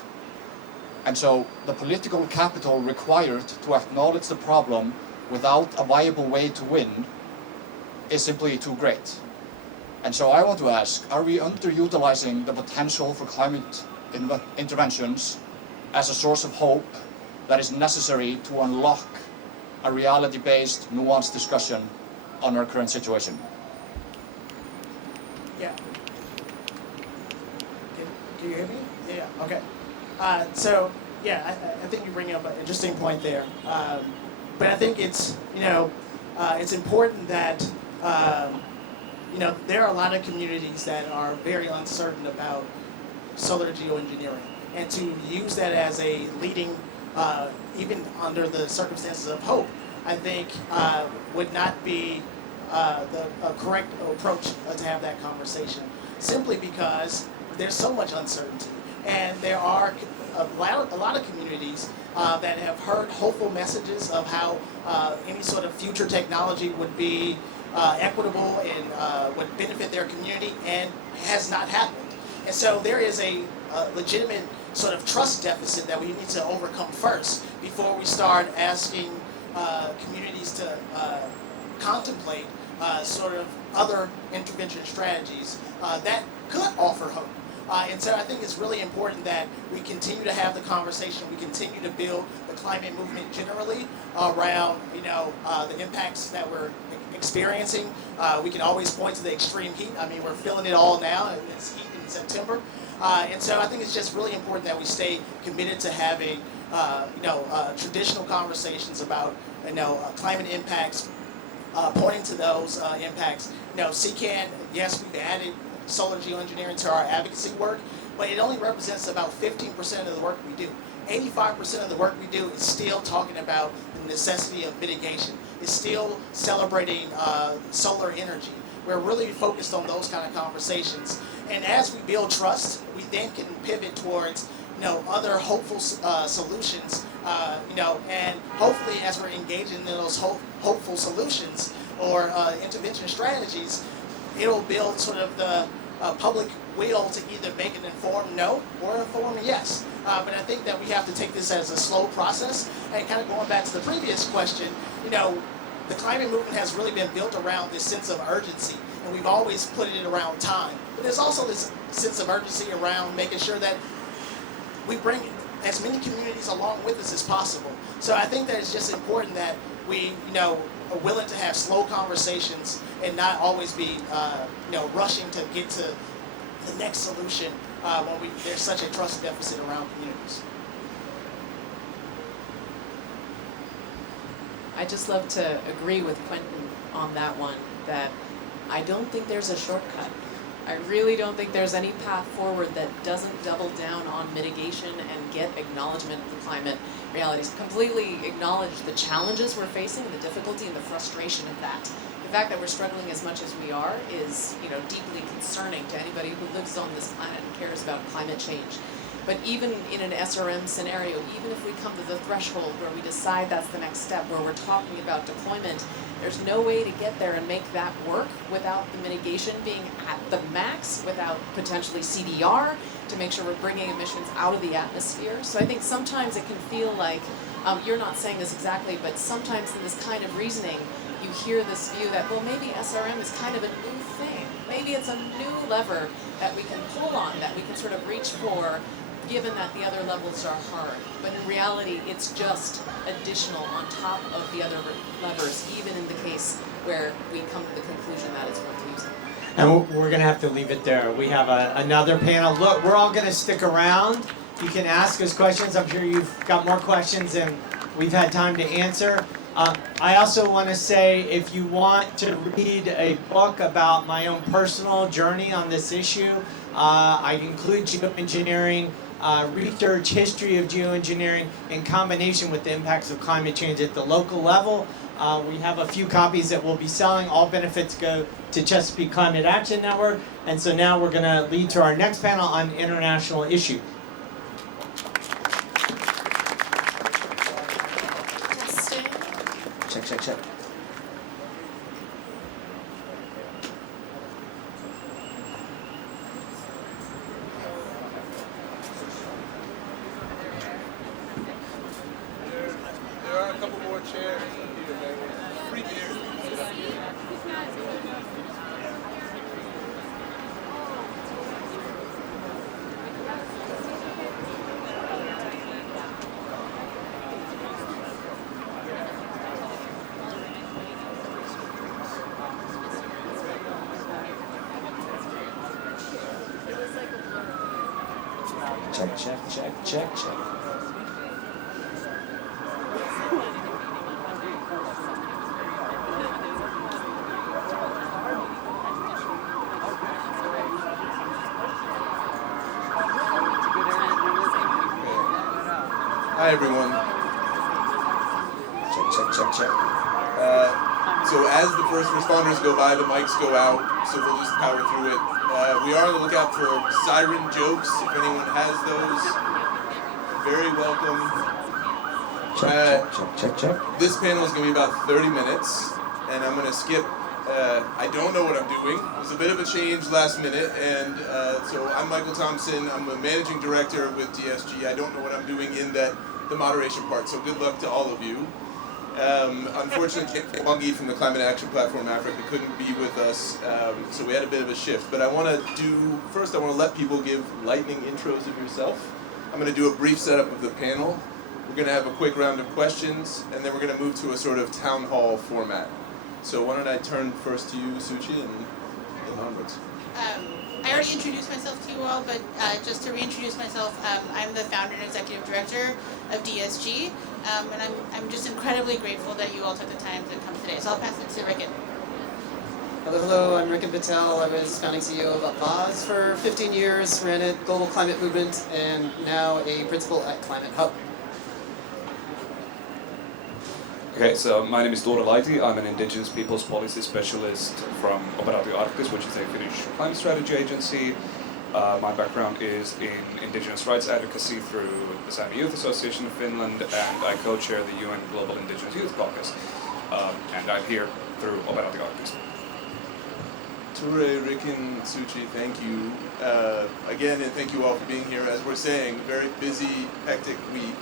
And so the political capital required to acknowledge the problem without a viable way to win is simply too great. And so I want to ask, are we underutilizing the potential for climate interventions as a source of hope that is necessary to unlock a reality-based, nuanced discussion on our current situation? Yeah. Can you hear me? Yeah, okay. So, yeah, I think you bring up an interesting point there. But I think it's, it's important that, there are a lot of communities that are very uncertain about solar geoengineering. And to use that as a leading, even under the circumstances of hope, I think would not be the correct approach to have that conversation. Simply because there's so much uncertainty. And there are a lot of communities that have heard hopeful messages of how any sort of future technology would be equitable and would benefit their community, and has not happened. And so there is a legitimate sort of trust deficit that we need to overcome first before we start asking communities to contemplate sort of other intervention strategies that could offer hope. And so I think it's really important that we continue to have the conversation, we continue to build the climate movement generally around, the impacts that we're experiencing. We can always point to the extreme heat. I mean, we're feeling it all now, it's heat in September. And so I think it's just really important that we stay committed to having, traditional conversations about, climate impacts, pointing to those impacts. CCAN, yes, we've added solar geoengineering to our advocacy work, but it only represents about 15% of the work we do. 85% of the work we do is still talking about the necessity of mitigation. It's still celebrating solar energy. We're really focused on those kind of conversations. And as we build trust, we then can pivot towards other hopeful solutions, and hopefully as we're engaging in those hopeful solutions or intervention strategies, it'll build sort of the public will to either make an informed no or informed yes. But I think that we have to take this as a slow process. And kind of going back to the previous question, the climate movement has really been built around this sense of urgency, and we've always put it around time. But there's also this sense of urgency around making sure that we bring as many communities along with us as possible. So I think that it's just important that we, are willing to have slow conversations and not always be, rushing to get to the next solution when there's such a trust deficit around communities. I just love to agree with Quentin on that one, that I don't think there's a shortcut. I really don't think there's any path forward that doesn't double down on mitigation and get acknowledgement of the climate realities. Completely acknowledge the challenges we're facing and the difficulty and the frustration of that. The fact that we're struggling as much as we are is, deeply concerning to anybody who lives on this planet and cares about climate change. But even in an SRM scenario, even if we come to the threshold where we decide that's the next step, where we're talking about deployment, there's no way to get there and make that work without the mitigation being at the max, without potentially CDR to make sure we're bringing emissions out of the atmosphere. So I think sometimes it can feel like, you're not saying this exactly, but sometimes in this kind of reasoning, you hear this view that, well, maybe SRM is kind of a new thing. Maybe it's a new lever that we can pull on, that we can sort of reach for, given that the other levels are hard. But in reality, it's just additional on top of the other levers, even in the case where we come to the conclusion that it's worth using. And we're going to have to leave it there. We have another panel. Look, we're all going to stick around. You can ask us questions. I'm sure you've got more questions than we've had time to answer. I also want to say, if you want to read a book about my own personal journey on this issue, I include geoengineering, research, history of geoengineering, in combination with the impacts of climate change at the local level. We have a few copies that we'll be selling. All benefits go to Chesapeake Climate Action Network. And so now we're going to lead to our next panel on international issues. Testing. Check. There are a couple more chairs here, man. Free beers. Sit up here. Check. Hi, everyone. Check. So as the first responders go by, the mics go out, so we'll just power through it. We are on the lookout for siren jokes, if anyone has those. Very welcome. Check. This panel is going to be about 30 minutes, and I'm going to skip. I don't know what I'm doing. It was a bit of a change last minute, and so I'm Michael Thompson. I'm a managing director with DSG. I don't know what I'm doing in the moderation part, so good luck to all of you. Unfortunately, Kate Wangi from the Climate Action Platform Africa couldn't be with us, so we had a bit of a shift. But I want to let people give lightning intros of yourself. I'm going to do a brief setup of the panel. We're going to have a quick round of questions, and then we're going to move to a sort of town hall format. So why don't I turn first to you, Suchi, and onwards. I already introduced myself to you all, but just to reintroduce myself, I'm the founder and executive director of DSG, and I'm just incredibly grateful that you all took the time to come today. So I'll pass it to Ricken. Hello, I'm Ricken Patel. I was founding CEO of Upaz for 15 years, ran a global climate movement, and now a principal at Climate Hub. Okay, so my name is Tore Laiti. I'm an Indigenous Peoples Policy Specialist from Operaatio Arktis, which is a Finnish climate strategy agency. My background is in Indigenous rights advocacy through the Sami Youth Association of Finland, and I co-chair the UN Global Indigenous Youth Caucus. And I'm here through Operaatio Arktis. Ture, Ricken, Suchi, thank you again, and thank you all for being here. As we're saying, very busy, hectic week.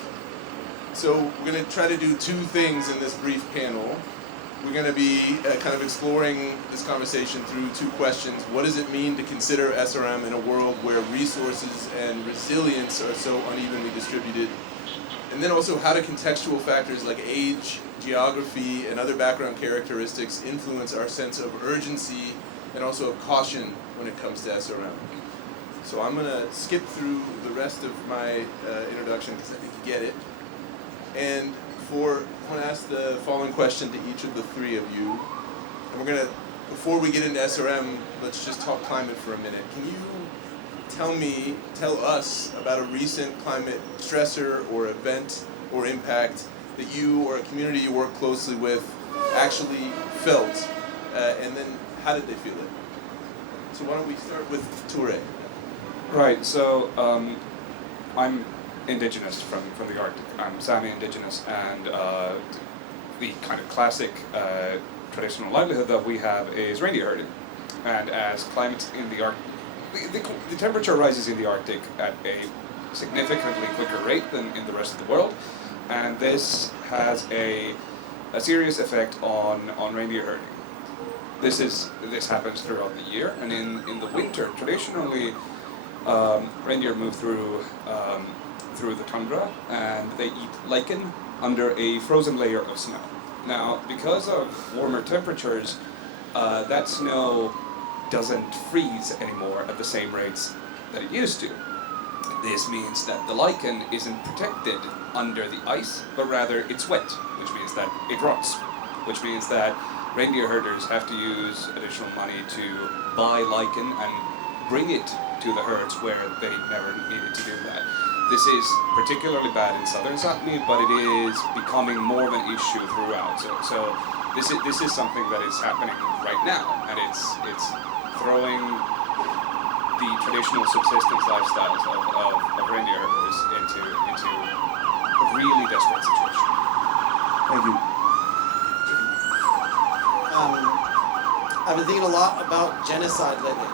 So we're going to try to do two things in this brief panel. We're going to be kind of exploring this conversation through two questions. What does it mean to consider SRM in a world where resources and resilience are so unevenly distributed? And then also how do contextual factors like age, geography, and other background characteristics influence our sense of urgency and also of caution when it comes to SRM. So I'm going to skip through the rest of my introduction because I think you get it. And I'm going to ask the following question to each of the three of you. And we're going to, before we get into SRM, let's just talk climate for a minute. Can you tell us about a recent climate stressor or event or impact that you or a community you work closely with actually felt, and then how did they feel it? So why don't we start with Ture? Right, so I'm Indigenous from the Arctic. I'm Sami Indigenous, and the kind of classic traditional livelihood that we have is reindeer herding. And as climate in the Arctic, the temperature rises in the Arctic at a significantly quicker rate than in the rest of the world, and this has a serious effect on reindeer herding. This happens throughout the year, and in the winter, traditionally, reindeer move through the tundra, and they eat lichen under a frozen layer of snow. Now, because of warmer temperatures, that snow doesn't freeze anymore at the same rates that it used to. This means that the lichen isn't protected under the ice, but rather it's wet, which means that it rots, which means that reindeer herders have to use additional money to buy lichen and bring it to the herds where they never needed to do that. This is particularly bad in southern Sapmi, but it is becoming more of an issue throughout. So this is something that is happening right now, and it's throwing the traditional subsistence lifestyles of reindeer herders into a really desperate situation. Thank you. I've been thinking a lot about genocide lately.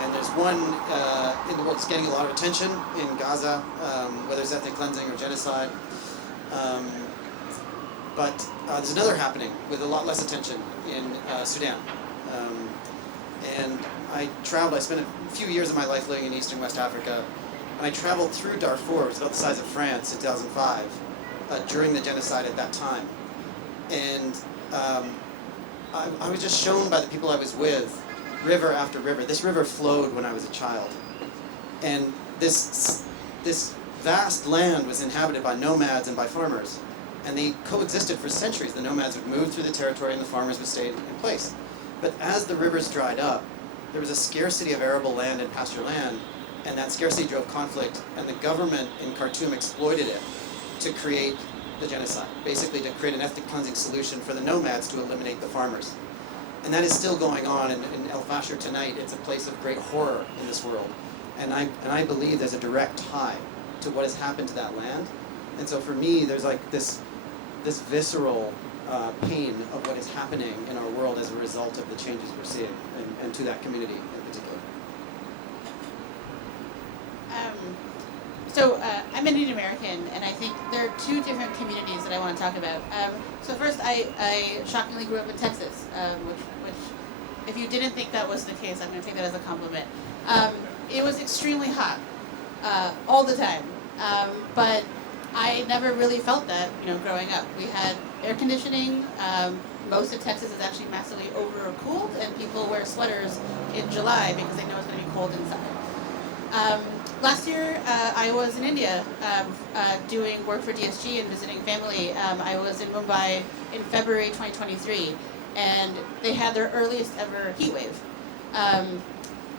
And there's one in the world that's getting a lot of attention in Gaza, whether it's ethnic cleansing or genocide. But there's another happening with a lot less attention in Sudan. And I spent a few years of my life living in Eastern West Africa, and I traveled through Darfur, it's about the size of France, in 2005, during the genocide at that time. And I was just shown by the people I was with, river after river. This river flowed when I was a child. And this vast land was inhabited by nomads and by farmers. And they coexisted for centuries. The nomads would move through the territory and the farmers would stay in place. But as the rivers dried up, there was a scarcity of arable land and pasture land, and that scarcity drove conflict, and the government in Khartoum exploited it to create the genocide, basically to create an ethnic cleansing solution for the nomads to eliminate the farmers. And that is still going on in El Fasher tonight. It's a place of great horror in this world. And I believe there's a direct tie to what has happened to that land. And so for me, there's like this visceral pain of what is happening in our world as a result of the changes we're seeing, and to that community in particular. I'm Indian American, and I think there are two different communities that I want to talk about. So first, I shockingly grew up in Texas, which, if you didn't think that was the case, I'm going to take that as a compliment. It was extremely hot all the time, but I never really felt that, growing up. We had air conditioning. Most of Texas is actually massively overcooled, and people wear sweaters in July because they know it's going to be cold inside. Last year, I was in India doing work for DSG and visiting family. I was in Mumbai in February 2023, and they had their earliest ever heat wave.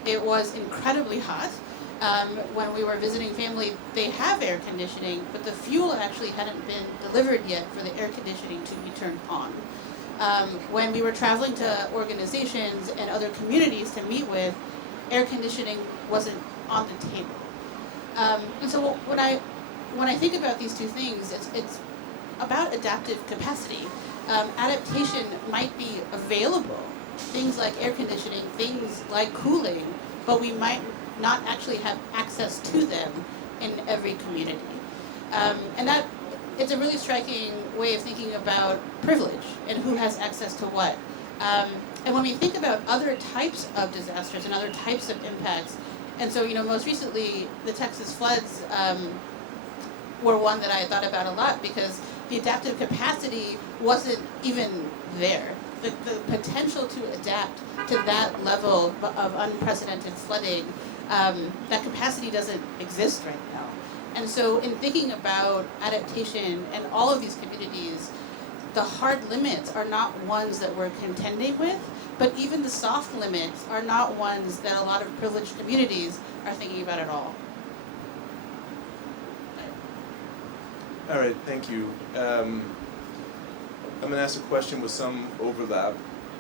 It was incredibly hot. When we were visiting family, they have air conditioning, but the fuel actually hadn't been delivered yet for the air conditioning to be turned on. When we were traveling to organizations and other communities to meet with, air conditioning wasn't on the table. And so when I think about these two things, it's about adaptive capacity. Adaptation might be available, things like air conditioning, things like cooling, but we might not actually have access to them in every community. And that it's a really striking way of thinking about privilege and who has access to what. And when we think about other types of disasters and other types of impacts, and so, most recently, the Texas floods were one that I thought about a lot because the adaptive capacity wasn't even there. The potential to adapt to that level of unprecedented flooding, that capacity doesn't exist right now. And so in thinking about adaptation and all of these communities, the hard limits are not ones that we're contending with, but even the soft limits are not ones that a lot of privileged communities are thinking about at all. All right, thank you. I'm going to ask a question with some overlap,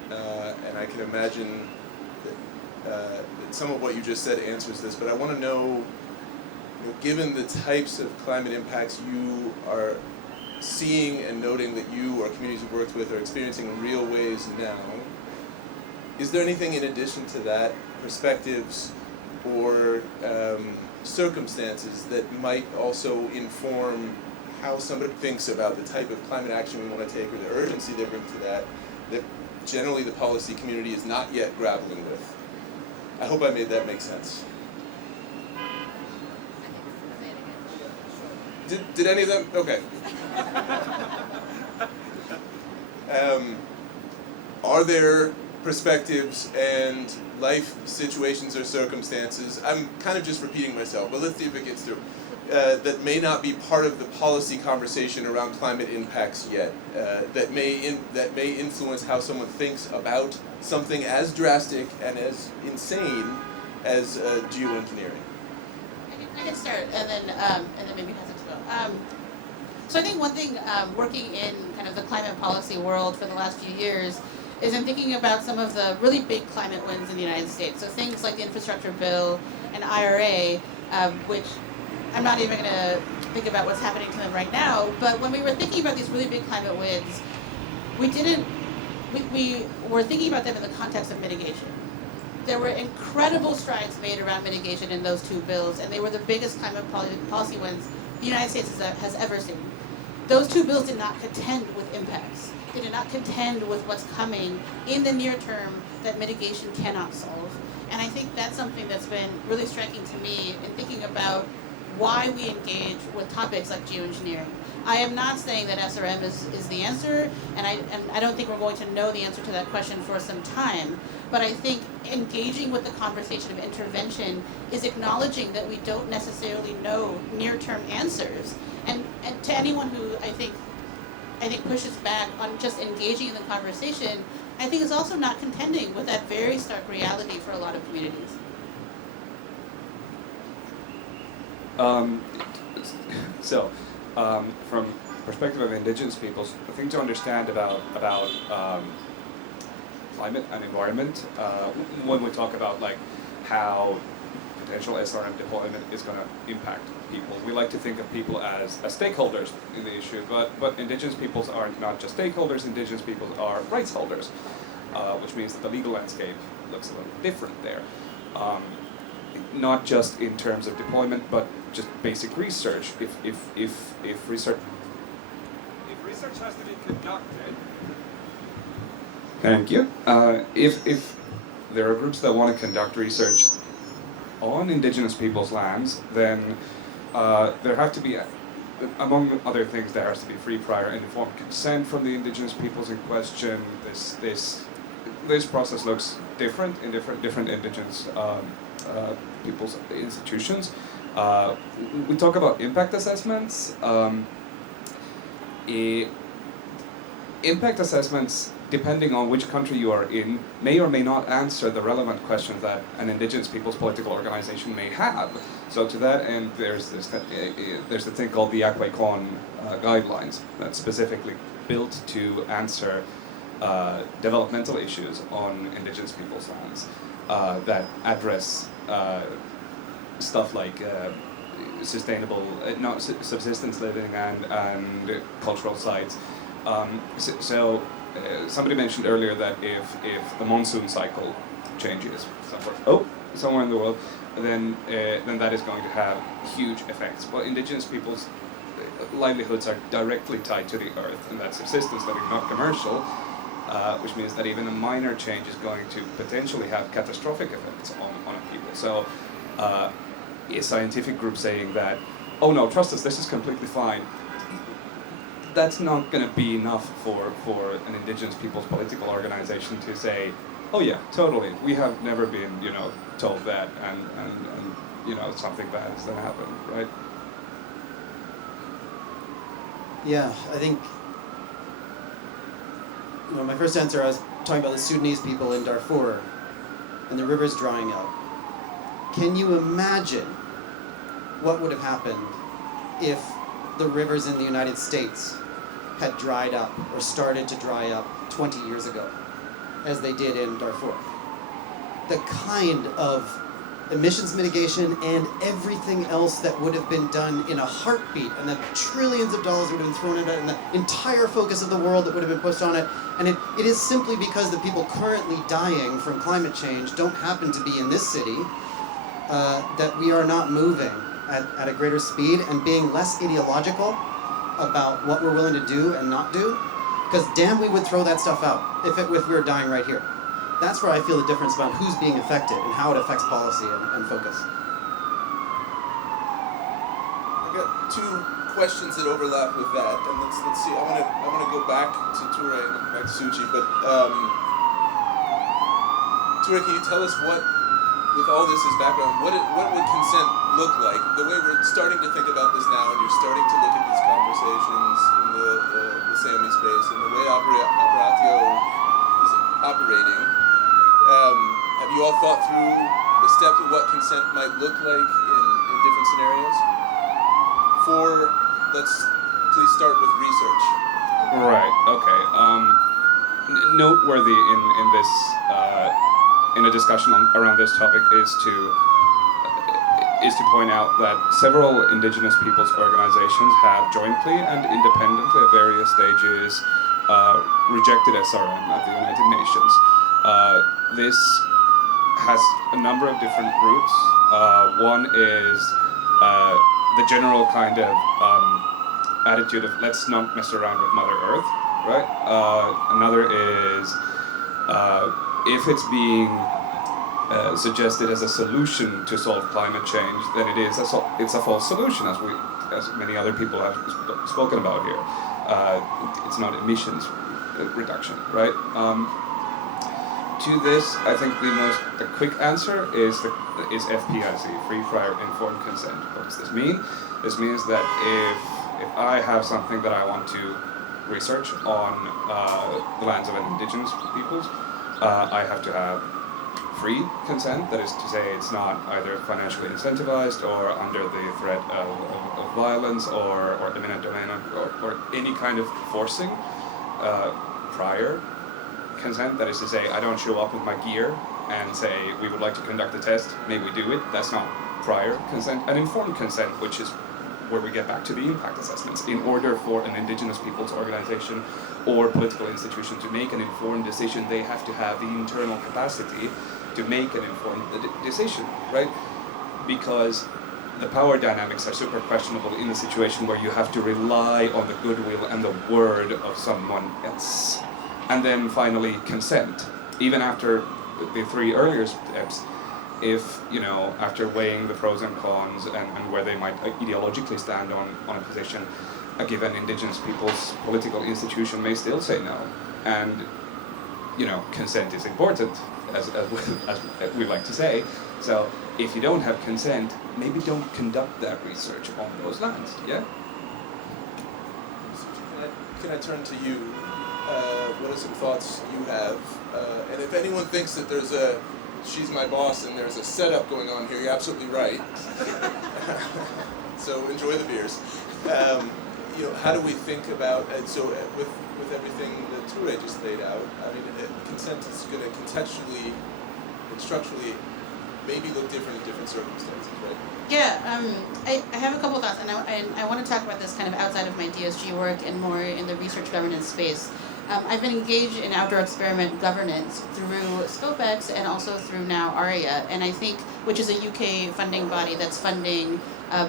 and I can imagine that some of what you just said answers this, but I want to know, given the types of climate impacts you are seeing and noting that you or communities you've worked with are experiencing in real ways now, is there anything in addition to that, perspectives or circumstances that might also inform how somebody thinks about the type of climate action we want to take or the urgency they bring to that generally the policy community is not yet grappling with? I hope I made that make sense. Did any of them? Okay. Are there perspectives and life situations or circumstances, I'm kind of just repeating myself, but let's see if it gets through, that may not be part of the policy conversation around climate impacts yet, that may influence how someone thinks about something as drastic and as insane as geoengineering? I can start, and then maybe pass it to Bill. So I think one thing, working in kind of the climate policy world for the last few years, is in thinking about some of the really big climate wins in the United States. So things like the infrastructure bill and IRA, which I'm not even going to think about what's happening to them right now, but when we were thinking about these really big climate wins, we were thinking about them in the context of mitigation. There were incredible strides made around mitigation in those two bills, and they were the biggest climate policy wins the United States has ever seen. Those two bills did not contend with impacts. They did not contend with what's coming in the near term that mitigation cannot solve. And I think that's something that's been really striking to me in thinking about why we engage with topics like geoengineering. I am not saying that SRM is the answer, and I don't think we're going to know the answer to that question for some time, but I think engaging with the conversation of intervention is acknowledging that we don't necessarily know near-term answers. And to anyone who I think pushes back on just engaging in the conversation, I think is also not contending with that very stark reality for a lot of communities. From perspective of indigenous peoples, the thing to understand about climate and environment, when we talk about like how potential SRM deployment is going to impact people, we like to think of people as stakeholders in the issue, but indigenous peoples are not just stakeholders, indigenous peoples are rights holders, which means that the legal landscape looks a little different there. Not just in terms of deployment, but just basic research. If research has to be conducted, thank you. If there are groups that want to conduct research on indigenous people's lands, then there have to be among other things, there has to be free, prior, and informed consent from the indigenous peoples in question. This process looks different in different indigenous people's institutions. We talk about impact assessments. Impact assessments, depending on which country you are in, may or may not answer the relevant questions that an indigenous people's political organization may have. So to that end, there's a thing called the CCAN guidelines that's specifically built to answer developmental issues on indigenous people's lands that address stuff like sustainable, subsistence living and cultural sites. Somebody mentioned earlier that if the monsoon cycle changes somewhere in the world, then that is going to have huge effects. Well, indigenous people's livelihoods are directly tied to the earth, and that's subsistence living, not commercial, which means that even a minor change is going to potentially have catastrophic effects on people. So a scientific group saying that, oh no, trust us, this is completely fine, that's not going to be enough for an indigenous people's political organization to say, oh yeah, totally, we have never been, told that, and something bad is going to happen, right? Yeah, I think, my first answer, I was talking about the Sudanese people in Darfur and the rivers drying up. Can you imagine what would have happened if the rivers in the United States had dried up or started to dry up 20 years ago, as they did in Darfur? The kind of emissions mitigation and everything else that would have been done in a heartbeat, and the trillions of dollars would have been thrown at it, and the entire focus of the world that would have been pushed on it. And it is simply because the people currently dying from climate change don't happen to be in this city, that we are not moving at a greater speed and being less ideological about what we're willing to do and not do. Because damn, we would throw that stuff out if we were dying right here. That's where I feel the difference about who's being affected and how it affects policy and focus. I've got two questions that overlap with that, and let's see. I want to go back to Ture and then back to Suchi, but Ture, can you tell us what, with all this as background, what would consent look like? The way we're starting to think about this now, and you're starting to look at these conversations in the Sami space, and the way Operatio is operating. Have you all thought through the steps of what consent might look like in different scenarios? Let's please start with research. Right. Okay. Noteworthy in this in a discussion around this topic is to point out that several indigenous peoples organizations have jointly and independently at various stages rejected SRM at the United Nations. This has a number of different roots. One is the general kind of attitude of let's not mess around with Mother Earth, right? Another is if it's being suggested as a solution to solve climate change, then it's a false solution, as many other people have spoken about here. It's not emissions reduction, right? To this, I think the quick answer is FPIC, free, prior, informed consent. What does this mean? This means that if I have something that I want to research on the lands of indigenous peoples, I have to have free consent. That is to say, it's not either financially incentivized or under the threat of violence or eminent domain or any kind of forcing. Prior consent, that is to say, I don't show up with my gear and say we would like to conduct a test, may we do it? That's not prior consent. And informed consent, which is where we get back to the impact assessments. In order for an indigenous peoples organization or political institution to make an informed decision, they have to have the internal capacity to make an informed decision, right? Because the power dynamics are super questionable in a situation where you have to rely on the goodwill and the word of someone else. And then finally, consent. Even after the three earlier steps, if, after weighing the pros and cons and where they might ideologically stand on a position, a given indigenous people's political institution may still say no. And, consent is important, as we like to say. So if you don't have consent, maybe don't conduct that research on those lands, yeah? Can I turn to you? What are some thoughts you have? And if anyone thinks that there's she's my boss and there's a setup going on here, you're absolutely right. So enjoy the beers. How do we think about, with everything that Ture just laid out, I mean, consent is going to contextually and structurally maybe look different in different circumstances, right? Yeah, I have a couple of thoughts, and I want to talk about this kind of outside of my DSG work and more in the research governance space. I've been engaged in outdoor experiment governance through ScopeX and also through now ARIA, and I think, which is a UK funding body that's funding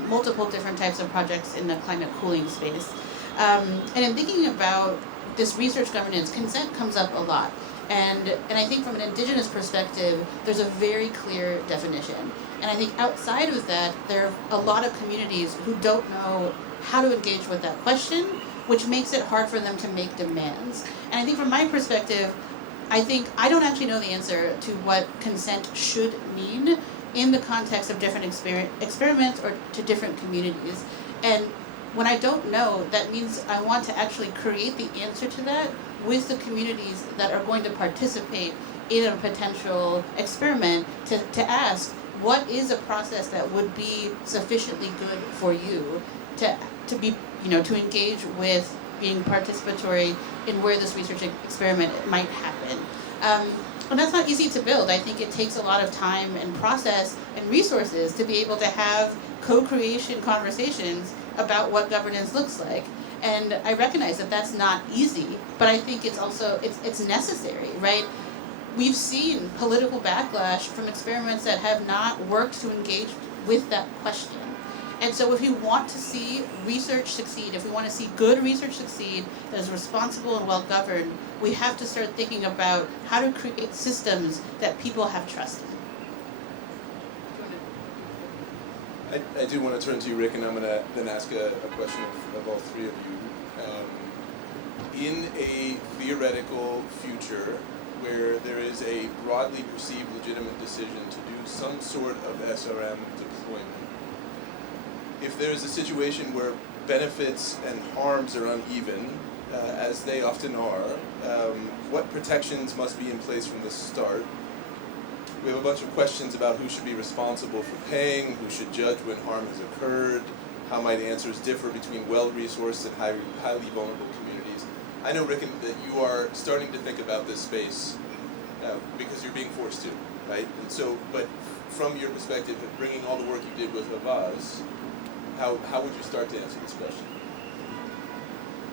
multiple different types of projects in the climate cooling space. And in thinking about this research governance, consent comes up a lot. And I think from an indigenous perspective, there's a very clear definition. And I think outside of that, there are a lot of communities who don't know how to engage with that question, which makes it hard for them to make demands. And I think from my perspective, I don't actually know the answer to what consent should mean in the context of different experiments or to different communities. And when I don't know, that means I want to actually create the answer to that with the communities that are going to participate in a potential experiment to ask, what is a process that would be sufficiently good for you to be, to engage with being participatory in where this research experiment might happen. And that's not easy to build. I think it takes a lot of time and process and resources to be able to have co-creation conversations about what governance looks like. And I recognize that that's not easy, but I think it's also, it's necessary, right? We've seen political backlash from experiments that have not worked to engage with that question. And so if we want to see research succeed, if we want to see good research succeed that is responsible and well governed, we have to start thinking about how to create systems that people have trust in. I do want to turn to you, Rick, and I'm going to then ask a question of all three of you. In a theoretical future where there is a broadly perceived legitimate decision to do some sort of SRM deployment, if there is a situation where benefits and harms are uneven, as they often are, what protections must be in place from the start? We have a bunch of questions about who should be responsible for paying, who should judge when harm has occurred, how might answers differ between well-resourced and highly vulnerable communities. I know, Rick, that you are starting to think about this space because you're being forced to, right? And so, but from your perspective, of bringing all the work you did with Avaz, how would you start to answer this question?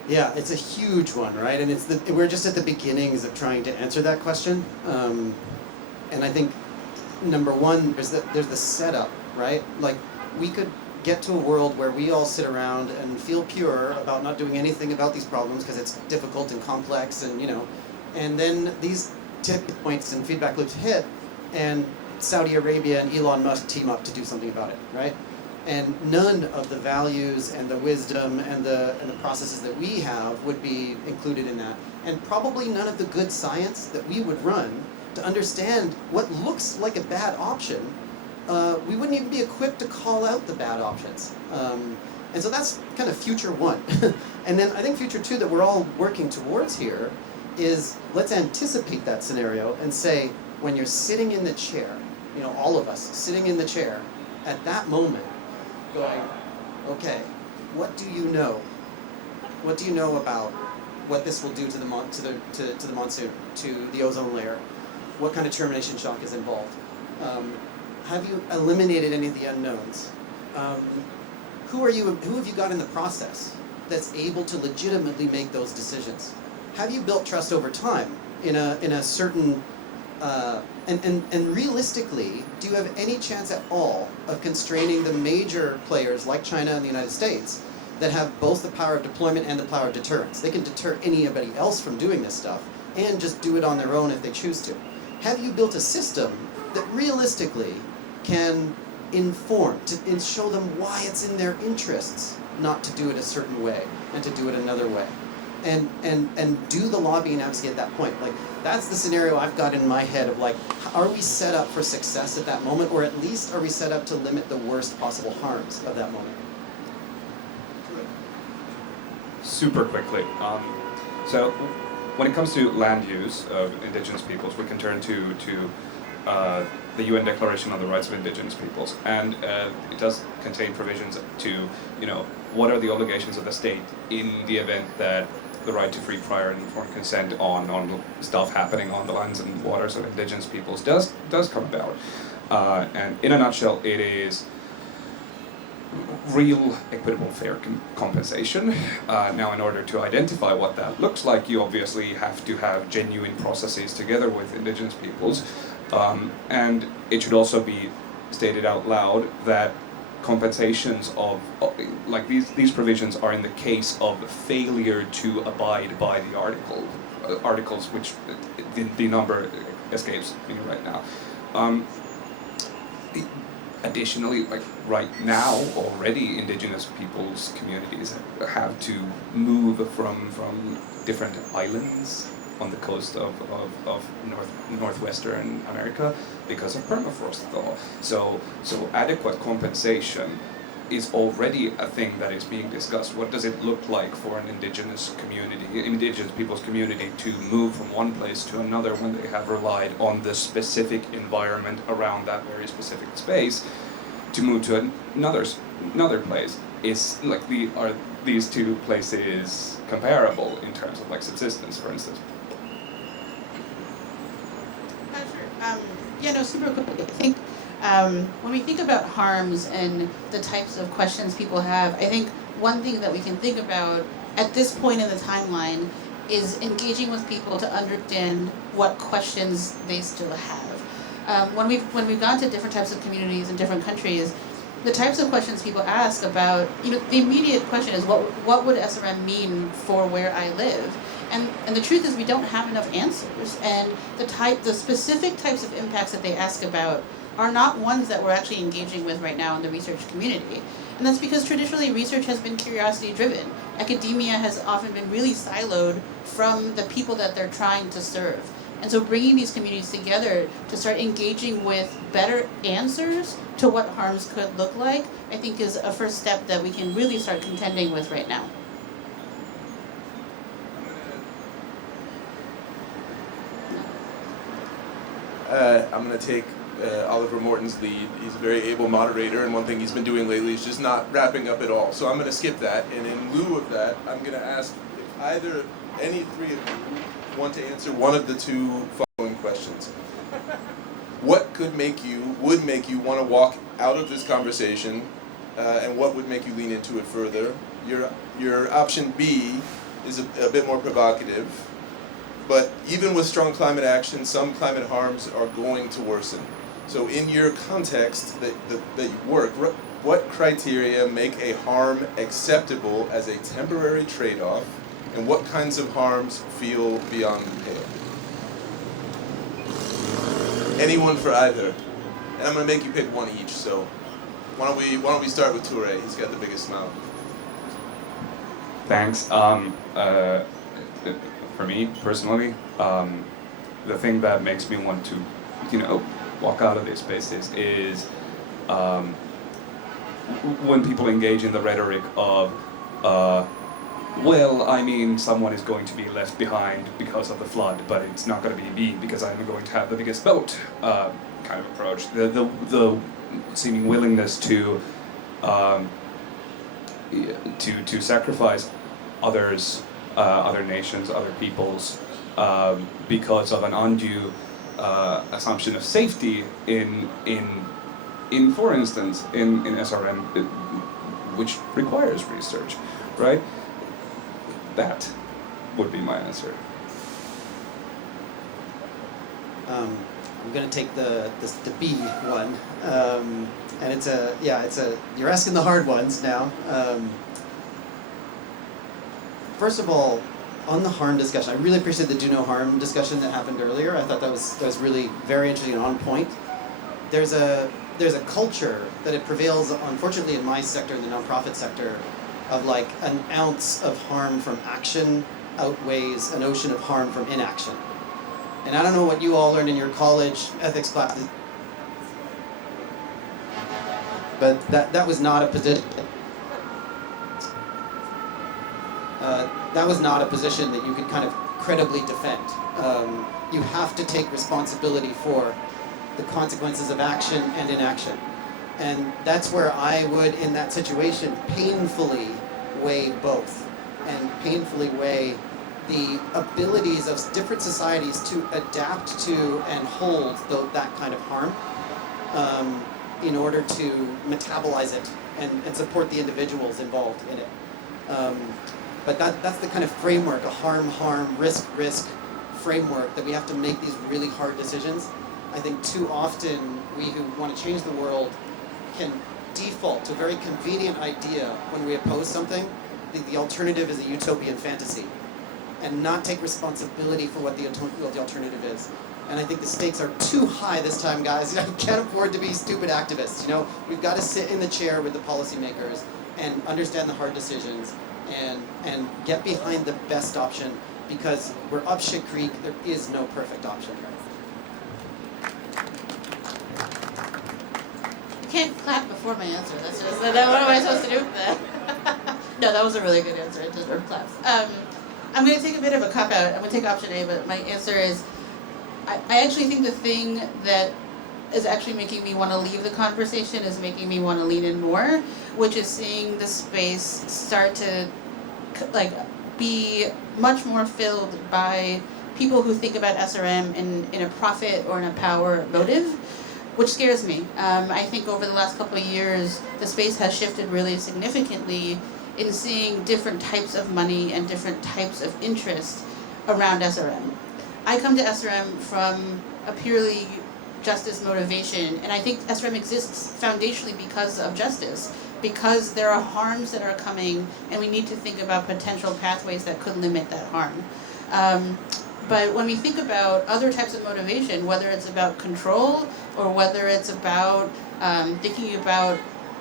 Yeah, it's a huge one, right? And we're just at the beginnings of trying to answer that question. And I think number one, there's the setup, right? Like, we could get to a world where we all sit around and feel pure about not doing anything about these problems because it's difficult and complex, and and then these tipping points and feedback loops hit, and Saudi Arabia and Elon Musk team up to do something about it, right? And none of the values and the wisdom and the processes that we have would be included in that, and probably none of the good science that we would run to understand what looks like a bad option. We wouldn't even be equipped to call out the bad options. And so that's kind of future one. And then I think future two that we're all working towards here is, let's anticipate that scenario and say, when you're sitting in the chair, all of us sitting in the chair, at that moment, going, okay, what do you know? What do you know about what this will do to the monsoon, to the ozone layer? What kind of termination shock is involved? Have you eliminated any of the unknowns? Who have you got in the process that's able to legitimately make those decisions? Have you built trust over time in a certain and realistically, do you have any chance at all of constraining the major players like China and the United States that have both the power of deployment and the power of deterrence? They can deter anybody else from doing this stuff and just do it on their own if they choose to. Have you built a system that realistically can inform, and show them why it's in their interests not to do it a certain way and to do it another way. And do the lobbying and advocacy at that point. Like, that's the scenario I've got in my head of like, are we set up for success at that moment, or at least are we set up to limit the worst possible harms of that moment? Super quickly. So when it comes to land use of indigenous peoples, we can turn to the UN Declaration on the Rights of Indigenous Peoples, and it does contain provisions to, what are the obligations of the state in the event that the right to free, prior, and informed consent on stuff happening on the lands and waters of indigenous peoples does come about. And in a nutshell, it is real, equitable, fair compensation. Now, in order to identify what that looks like, you obviously have to have genuine processes together with indigenous peoples. And it should also be stated out loud that compensations of like these provisions are in the case of failure to abide by the articles, which the number escapes me right now. Additionally, like right now, already indigenous peoples' communities have to move from different islands on the coast of northwestern America because of permafrost thaw. So adequate compensation is already a thing that is being discussed. What does it look like for an indigenous people's community to move from one place to another when they have relied on the specific environment around that very specific space to move to another place? Is like are these two places comparable in terms of like subsistence, for instance? Sure. Super quickly. I think when we think about harms and the types of questions people have, I think one thing that we can think about at this point in the timeline is engaging with people to understand what questions they still have. When we've gone to different types of communities in different countries, the types of questions people ask about, the immediate question is what would SRM mean for where I live? And the truth is we don't have enough answers, and the specific types of impacts that they ask about are not ones that we're actually engaging with right now in the research community. And that's because traditionally research has been curiosity driven. Academia has often been really siloed from the people that they're trying to serve. And so bringing these communities together to start engaging with better answers to what harms could look like, I think is a first step that we can really start contending with right now. I'm going to take Oliver Morton's lead. He's a very able moderator, and one thing he's been doing lately is just not wrapping up at all. So I'm going to skip that, and in lieu of that, I'm going to ask if any three of you want to answer one of the two following questions. What would make you want to walk out of this conversation, and what would make you lean into it further? Your option B is a bit more provocative. But even with strong climate action, some climate harms are going to worsen. So in your context that you work, what criteria make a harm acceptable as a temporary trade-off, and what kinds of harms feel beyond the pale? Anyone for either. And I'm going to make you pick one each, so why don't we start with Toure? He's got the biggest smile. Thanks. For me, personally, the thing that makes me want to, walk out of these spaces is when people engage in the rhetoric of, someone is going to be left behind because of the flood, but it's not going to be me because I'm going to have the biggest boat kind of approach. The seeming willingness to sacrifice others. Other nations, other peoples, because of an undue assumption of safety in for instance, in SRM, which requires research, right? That would be my answer. I'm going to take the B one, and you're asking the hard ones now. First of all, on the harm discussion, I really appreciate the do no harm discussion that happened earlier. I thought that was really very interesting and on point. There's a there's a culture that it prevails, unfortunately, in my sector, in the nonprofit sector, of like an ounce of harm from action outweighs an ocean of harm from inaction. And I don't know what you all learned in your college ethics classes, but that was not a position. That was not a position that you could kind of credibly defend. You have to take responsibility for the consequences of action and inaction. And that's where I would, in that situation, painfully weigh both, and painfully weigh the abilities of different societies to adapt to and hold that kind of harm in order to metabolize it and support the individuals involved in it. But that's the kind of framework, a harm, risk framework that we have to make these really hard decisions. I think too often we who want to change the world can default to a very convenient idea when we oppose something. The alternative is a utopian fantasy, and not take responsibility for what the alternative is. And I think the stakes are too high this time, guys. You know, we can't afford to be stupid activists. You know, we've got to sit in the chair with the policymakers and understand the hard decisions and get behind the best option, because we're up shit creek. There is no perfect option here. You can't clap before my answer. That's just, what am I supposed to do? No, that was a really good answer. It deserved claps. I'm going to take a bit of a cop out. I'm going to take option A, but my answer is, I actually think the thing that is actually making me want to leave the conversation is making me want to lean in more, which is seeing the space start to like be much more filled by people who think about SRM in a profit or in a power motive, which scares me. I think over the last couple of years, the space has shifted really significantly in seeing different types of money and different types of interest around SRM. I come to SRM from a purely justice motivation, and I think SRM exists foundationally because of justice, because there are harms that are coming, and we need to think about potential pathways that could limit that harm. But when we think about other types of motivation, whether it's about control or whether it's about thinking about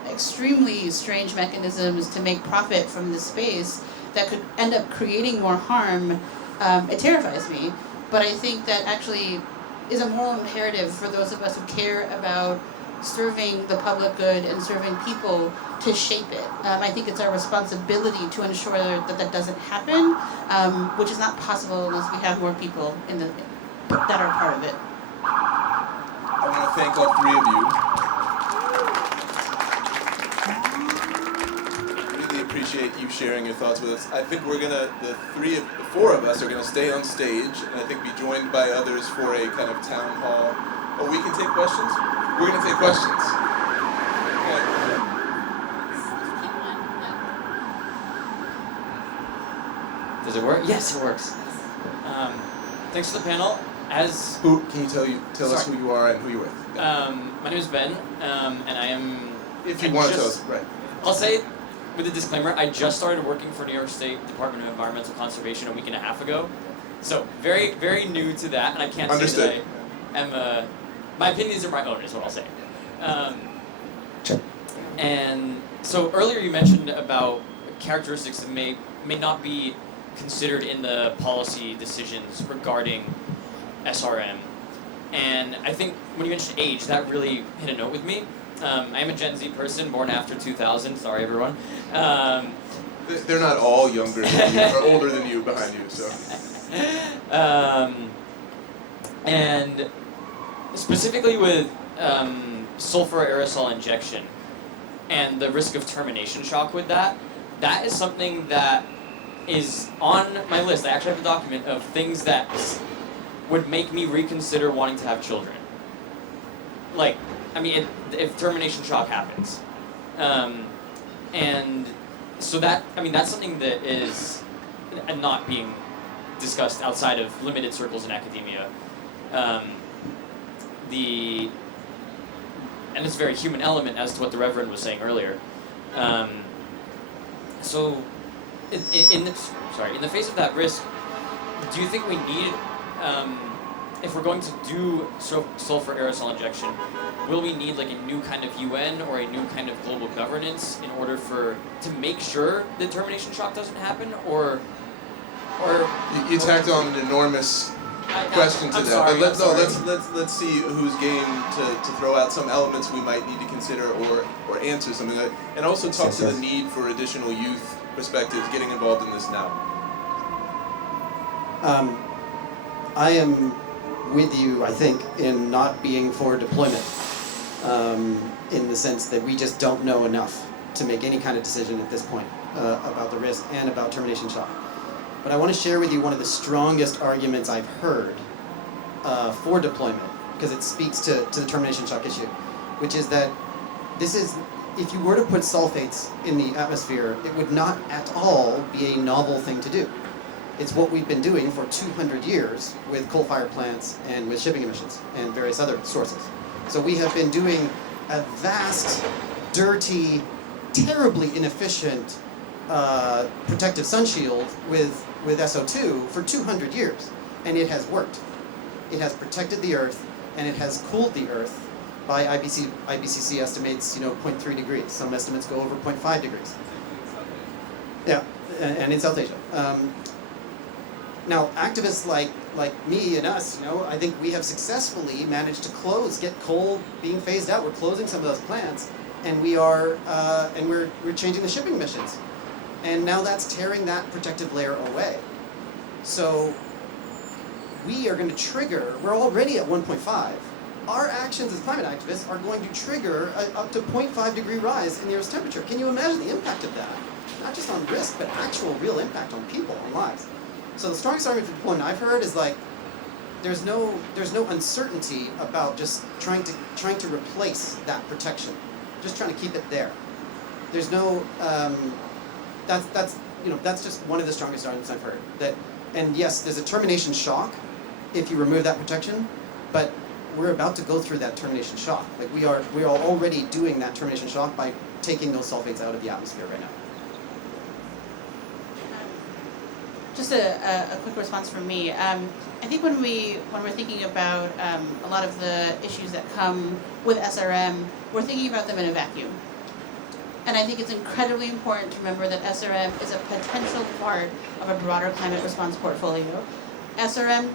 extremely strange mechanisms to make profit from the space that could end up creating more harm, it terrifies me. But I think that actually is a moral imperative for those of us who care about serving the public good and serving people to shape it. I think it's our responsibility to ensure that doesn't happen, which is not possible unless we have more people that are part of it. I want to thank all three of you. Really appreciate you sharing your thoughts with us. I think the four of us are gonna stay on stage, and I think be joined by others for a kind of town hall. Oh, we can take questions? We're gonna take questions. Okay. Does it work? Yes, it works. Thanks for the panel. Who can you tell us who you are and who you're with? My name is Ben, and I am. If you want to tell us, right? I'll say it with a disclaimer. I just started working for New York State Department of Environmental Conservation a week and a half ago, so very, very new to that, and I can't say that I am. My opinions are my own, is what I'll say. And so earlier you mentioned about characteristics that may not be considered in the policy decisions regarding SRM. And I think when you mentioned age, that really hit a note with me. I am a Gen Z person, born after 2000. Sorry, everyone. They're not all younger than you, or older than you behind you, so. And specifically with sulfur aerosol injection and the risk of termination shock with that is something that is on my list. I actually have a document of things that would make me reconsider wanting to have children. Like, I mean, if termination shock happens. And so that's something that is not being discussed outside of limited circles in academia. And it's a very human element as to what the Reverend was saying earlier. So, in the face of that risk, do you think we need if we're going to do sulfur aerosol injection, will we need like a new kind of UN or a new kind of global governance in order to make sure the termination shock doesn't happen, or You tacked on an enormous question to I'm that. sorry, But I'm sorry. let's see who's game to throw out some elements we might need to consider or answer something like, and also talk to the need for additional youth perspectives getting involved in this now. I am with you, I think, in not being for deployment, in the sense that we just don't know enough to make any kind of decision at this point about the risk and about termination shock. But I want to share with you one of the strongest arguments I've heard for deployment, because it speaks to the termination shock issue, which is that if you were to put sulfates in the atmosphere, it would not at all be a novel thing to do. It's what we've been doing for 200 years with coal-fired plants and with shipping emissions and various other sources. So we have been doing a vast, dirty, terribly inefficient protective sun shield with SO2 for 200 years, and it has worked. It has protected the Earth, and it has cooled the Earth by IPCC estimates, 0.3 degrees. Some estimates go over 0.5 degrees. Yeah, and in South Asia. Now, activists like me and us, I think we have successfully managed to get coal being phased out. We're closing some of those plants, and we're changing the shipping emissions. And now that's tearing that protective layer away. So we are going to trigger, we're already at 1.5. Our actions as climate activists are going to trigger up to 0.5 degree rise in the Earth's temperature. Can you imagine the impact of that? Not just on risk, but actual real impact on people, on lives. So the strongest argument for deployment I've heard is there's no uncertainty about just trying to replace that protection, just trying to keep it there. There's no that's just one of the strongest arguments I've heard. And yes, there's a termination shock if you remove that protection, but we're about to go through that termination shock. Like we are already doing that termination shock by taking those sulfates out of the atmosphere right now. Just a quick response from me. I think when we're thinking about a lot of the issues that come with SRM, we're thinking about them in a vacuum. And I think it's incredibly important to remember that SRM is a potential part of a broader climate response portfolio. SRM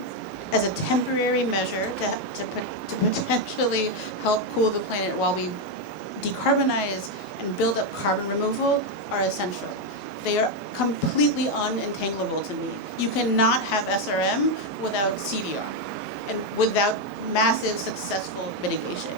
as a temporary measure to potentially help cool the planet while we decarbonize and build up carbon removal are essential. They are completely unentangleable to me. You cannot have SRM without CDR and without massive successful mitigation.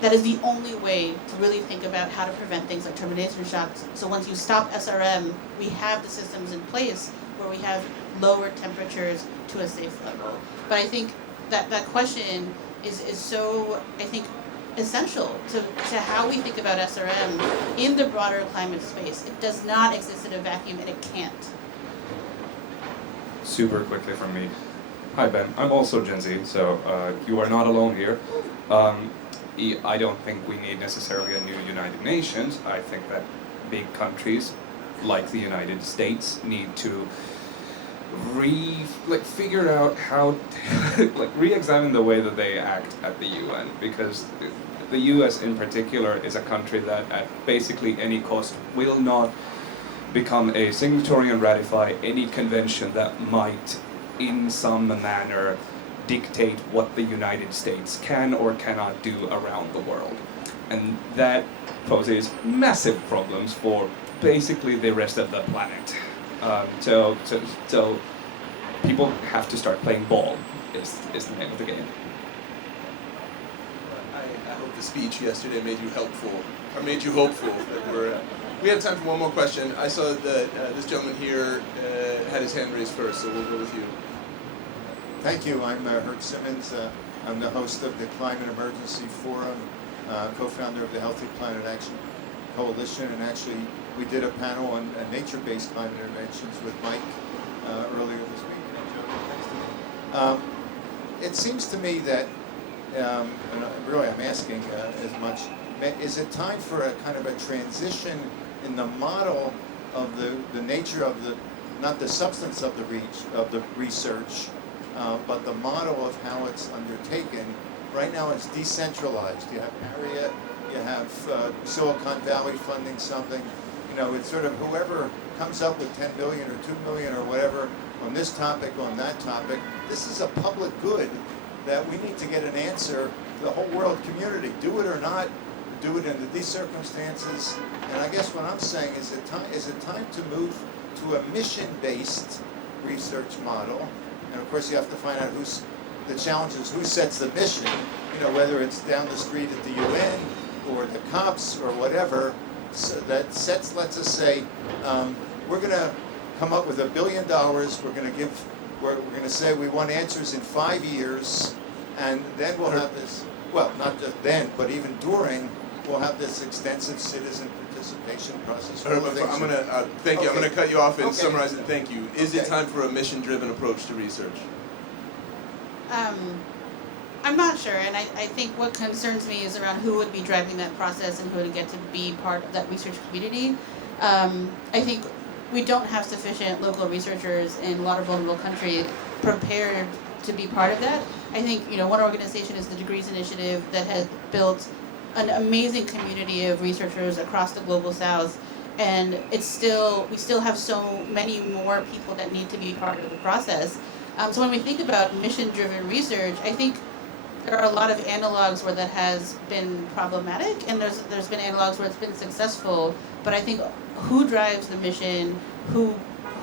That is the only way to really think about how to prevent things like termination shocks. So once you stop SRM, we have the systems in place where we have lower temperatures to a safe level. But I think that question is so, I think, essential to how we think about SRM in the broader climate space. It does not exist in a vacuum, and it can't. Super quickly from me. Hi Ben, I'm also Gen Z, so you are not alone here. I don't think we need necessarily a new United Nations. I think that big countries like the United States need to figure out how re-examine the way that they act at the UN, because the US in particular is a country that at basically any cost will not become a signatory and ratify any convention that might in some manner dictate what the United States can or cannot do around the world. And that poses massive problems for basically the rest of the planet. So people have to start playing ball is the name of the game. I hope the speech yesterday made you hopeful that we have time for one more question. I saw that this gentleman here had his hand raised first, so we'll go with you. Thank you. I'm Herc Simmons. I'm the host of the Climate Emergency Forum, co-founder of the Healthy Planet Action Coalition, and actually we did a panel on nature-based climate interventions with Mike earlier this week. It seems to me that, and really I'm asking as much, is it time for a kind of a transition in the model of the nature of not the substance of the research, but the model of how it's undertaken, right now it's decentralized. You have area, you have Silicon Valley funding something. You know, it's sort of whoever comes up with 10 billion or 2 million or whatever on this topic, on that topic. This is a public good that we need to get an answer to the whole world community. Do it or not, do it under these circumstances. And I guess what I'm saying is it time to move to a mission-based research model. And of course you have to find out the challenge is who sets the mission, you know, whether it's down the street at the UN or the cops or whatever. So that lets us say, we're going to come up with $1 billion. We're going to say we want answers in 5 years, and then we'll have this. Well, not just then, but even during, we'll have this extensive citizen participation process. I'm going to thank you. I'm going to cut you off and Okay. summarize it. Thank you. Is it Okay. time for a mission-driven approach to research? I'm not sure, and I think what concerns me is around who would be driving that process and who would get to be part of that research community. I think we don't have sufficient local researchers in a lot of vulnerable countries prepared to be part of that. I think, you know, one organization is the Degrees Initiative that has built an amazing community of researchers across the global south, and we still have so many more people that need to be part of the process. So when we think about mission-driven research, I think there are a lot of analogs where that has been problematic, and there's been analogs where it's been successful. But I think who drives the mission, who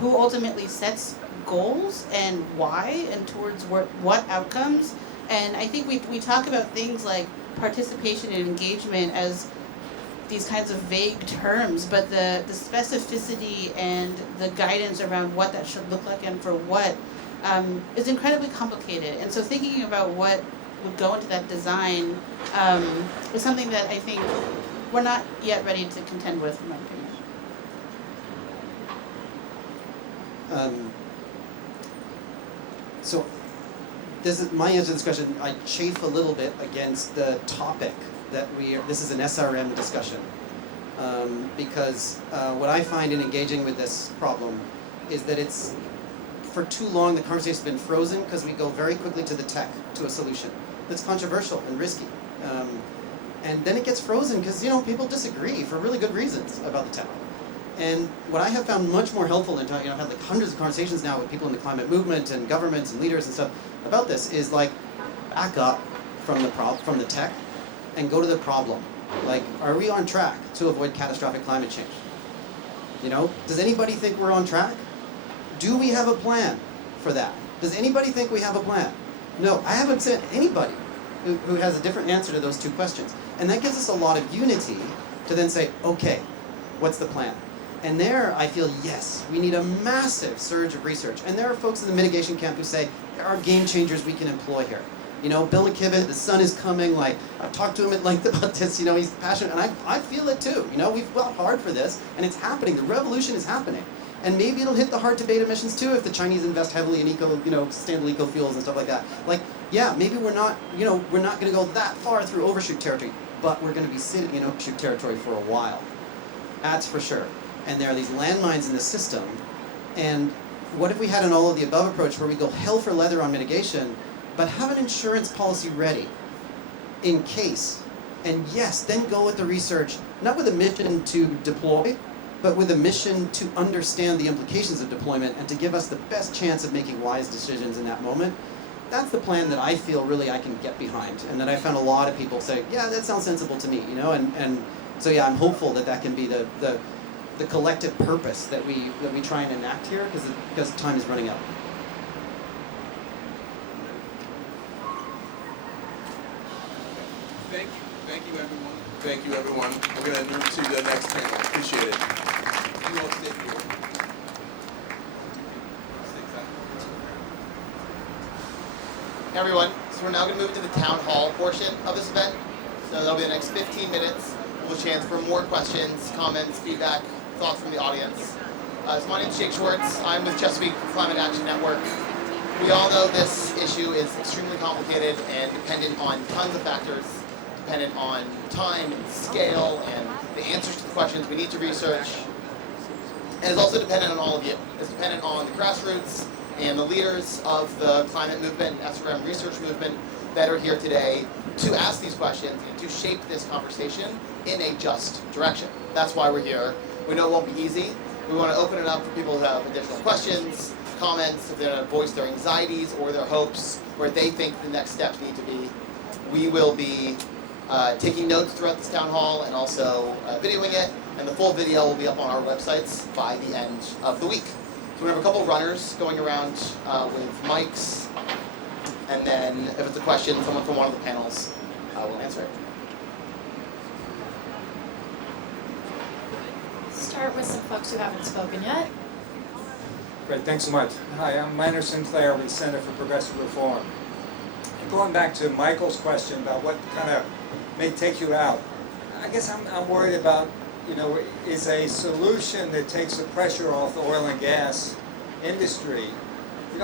ultimately sets goals and why, and towards what outcomes. And I think we talk about things like participation and engagement as these kinds of vague terms, but the specificity and the guidance around what that should look like and for what is incredibly complicated. And so thinking about what would go into that design is something that I think we're not yet ready to contend with, in my opinion. So this is my answer to this question. I chafe a little bit against the topic that this is an SRM discussion. Because what I find in engaging with this problem is that it's, for too long, the conversation's been frozen because we go very quickly to the tech, to a solution that's controversial and risky. And then it gets frozen because, you know, people disagree for really good reasons about the tech. And what I have found much more helpful in talking, I've had like hundreds of conversations now with people in the climate movement and governments and leaders and stuff about this, is like back up from the tech and go to the problem. Like, are we on track to avoid catastrophic climate change? You know, does anybody think we're on track? Do we have a plan for that? Does anybody think we have a plan? No, I haven't seen anybody who has a different answer to those two questions. And that gives us a lot of unity to then say, okay, what's the plan? And there I feel, yes, we need a massive surge of research. And there are folks in the mitigation camp who say, there are game changers we can employ here. You know, Bill McKibben, the sun is coming, like, I've talked to him at length about this, you know, he's passionate, and I feel it too. You know, we've fought hard for this, and it's happening, the revolution is happening. And maybe it'll hit the hard-to-abate emissions too if the Chinese invest heavily in sustainable eco-fuels and stuff like that. Like, yeah, maybe we're not gonna go that far through overshoot territory, but we're gonna be sitting in overshoot territory for a while. That's for sure. And there are these landmines in the system, and what if we had an all-of-the-above approach where we go hell for leather on mitigation, but have an insurance policy ready in case? And yes, then go with the research, not with a mission to deploy, but with a mission to understand the implications of deployment and to give us the best chance of making wise decisions in that moment. That's the plan that I feel really I can get behind, and that I found a lot of people say, yeah, that sounds sensible to me, you know, and so yeah, I'm hopeful that can be the collective purpose that we try and enact here, because time is running out. Thank you everyone. Thank you everyone. We're going to move to the next panel. Appreciate it. You all stay here. Hey everyone, so we're now going to move to the town hall portion of this event. So that'll be the next 15 minutes. We'll have a chance for more questions, comments, feedback, thoughts from the audience. So my name is Jake Schwartz. I'm with Chesapeake Climate Action Network. We all know this issue is extremely complicated and dependent on tons of factors, dependent on time and scale and the answers to the questions we need to research. And it's also dependent on all of you. It's dependent on the grassroots and the leaders of the climate movement, SRM research movement that are here today to ask these questions and to shape this conversation in a just direction. That's why we're here. We know it won't be easy. We want to open it up for people who have additional questions, comments, if they want to voice their anxieties or their hopes, where they think the next steps need to be. We will be taking notes throughout this town hall and also videoing it, and the full video will be up on our websites by the end of the week. So we have a couple runners going around with mics, and then if it's a question, someone from one of the panels will answer it. Start with some folks who haven't spoken yet. Great, thanks so much. Hi, I'm Minor Sinclair with the Center for Progressive Reform. And going back to Michael's question about what kind of may take you out, I guess I'm worried about, is a solution that takes the pressure off the oil and gas industry. We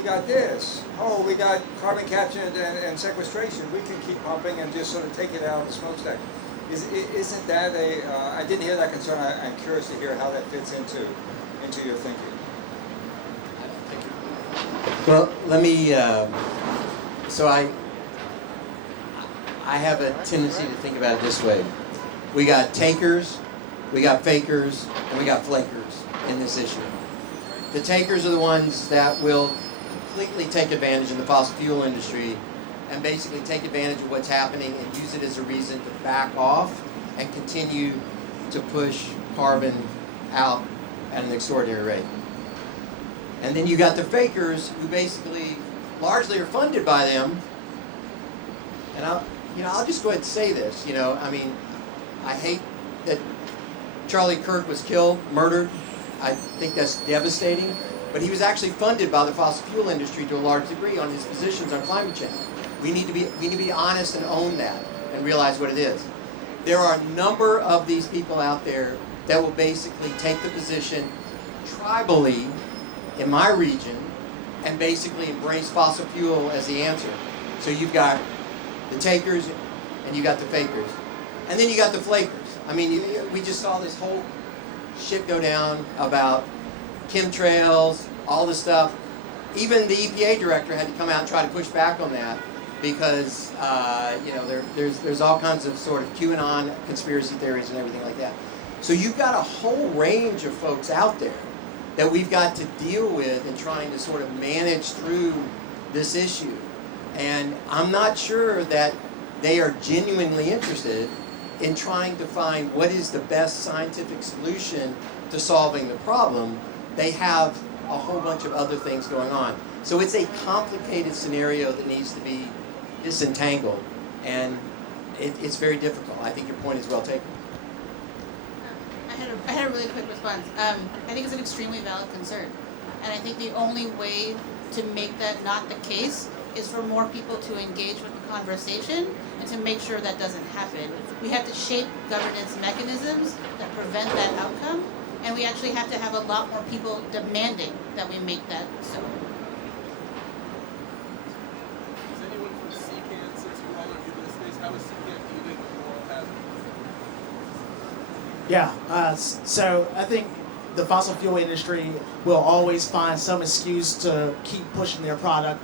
got this. We got carbon capture and sequestration. We can keep pumping and just sort of take it out of the smokestack. Isn't that I didn't hear that concern. I'm curious to hear how that fits into your thinking. Well, let me, so I have a tendency to think about it this way. We got takers, we got fakers, and we got flakers in this issue. The takers are the ones that will completely take advantage of the fossil fuel industry and basically take advantage of what's happening and use it as a reason to back off and continue to push carbon out at an extraordinary rate. And then you got the fakers who basically largely are funded by them. And I'll just go ahead and say this, I hate that Charlie Kirk was killed, murdered. I think that's devastating. But he was actually funded by the fossil fuel industry to a large degree on his positions on climate change. We need to be honest and own that and realize what it is. There are a number of these people out there that will basically take the position tribally in my region and basically embrace fossil fuel as the answer. So you've got the takers and you got the fakers. And then you got the flakers. We just saw this whole shit go down about chemtrails, all this stuff. Even the EPA director had to come out and try to push back on that because, there's all kinds of sort of QAnon conspiracy theories and everything like that. So you've got a whole range of folks out there that we've got to deal with in trying to sort of manage through this issue. And I'm not sure that they are genuinely interested in trying to find what is the best scientific solution to solving the problem. They have a whole bunch of other things going on. So it's a complicated scenario that needs to be disentangled, and it's very difficult. I think your point is well taken. I had a really quick response. I think it's an extremely valid concern. And I think the only way to make that not the case is for more people to engage with the conversation and to make sure that doesn't happen. We have to shape governance mechanisms that prevent that outcome, and we actually have to have a lot more people demanding that we make that so. Is anyone from CCAN, since you all are new to this space, how is CCAN viewing the moral hazard? Yeah, so I think the fossil fuel industry will always find some excuse to keep pushing their product.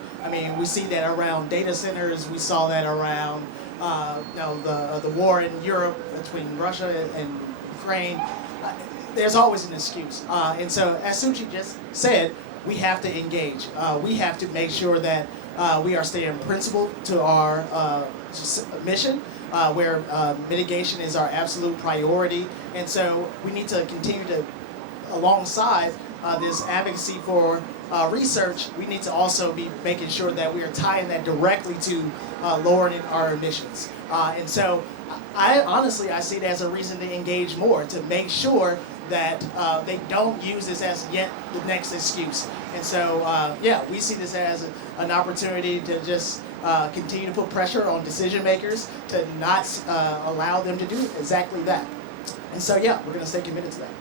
We see that around data centers. We saw that around the war in Europe between Russia and Ukraine. There's always an excuse. And so, as Suchi just said, we have to engage. We have to make sure that we are staying principled to our mission, where mitigation is our absolute priority. And so we need to continue to, alongside this advocacy for research, we need to also be making sure that we are tying that directly to lowering our emissions. And so I see it as a reason to engage more, to make sure that they don't use this as yet the next excuse. And so, we see this as an opportunity to just continue to put pressure on decision makers to not allow them to do exactly that. And so, we're going to stay committed to that.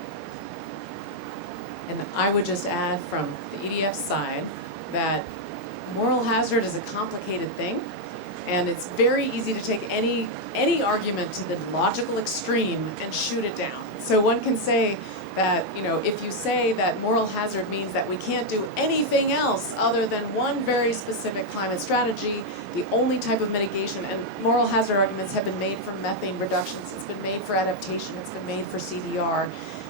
And I would just add from the EDF side that moral hazard is a complicated thing, and it's very easy to take any argument to the logical extreme and shoot it down. So one can say that, if you say that moral hazard means that we can't do anything else other than one very specific climate strategy, the only type of mitigation, and moral hazard arguments have been made for methane reductions, it's been made for adaptation, it's been made for CDR.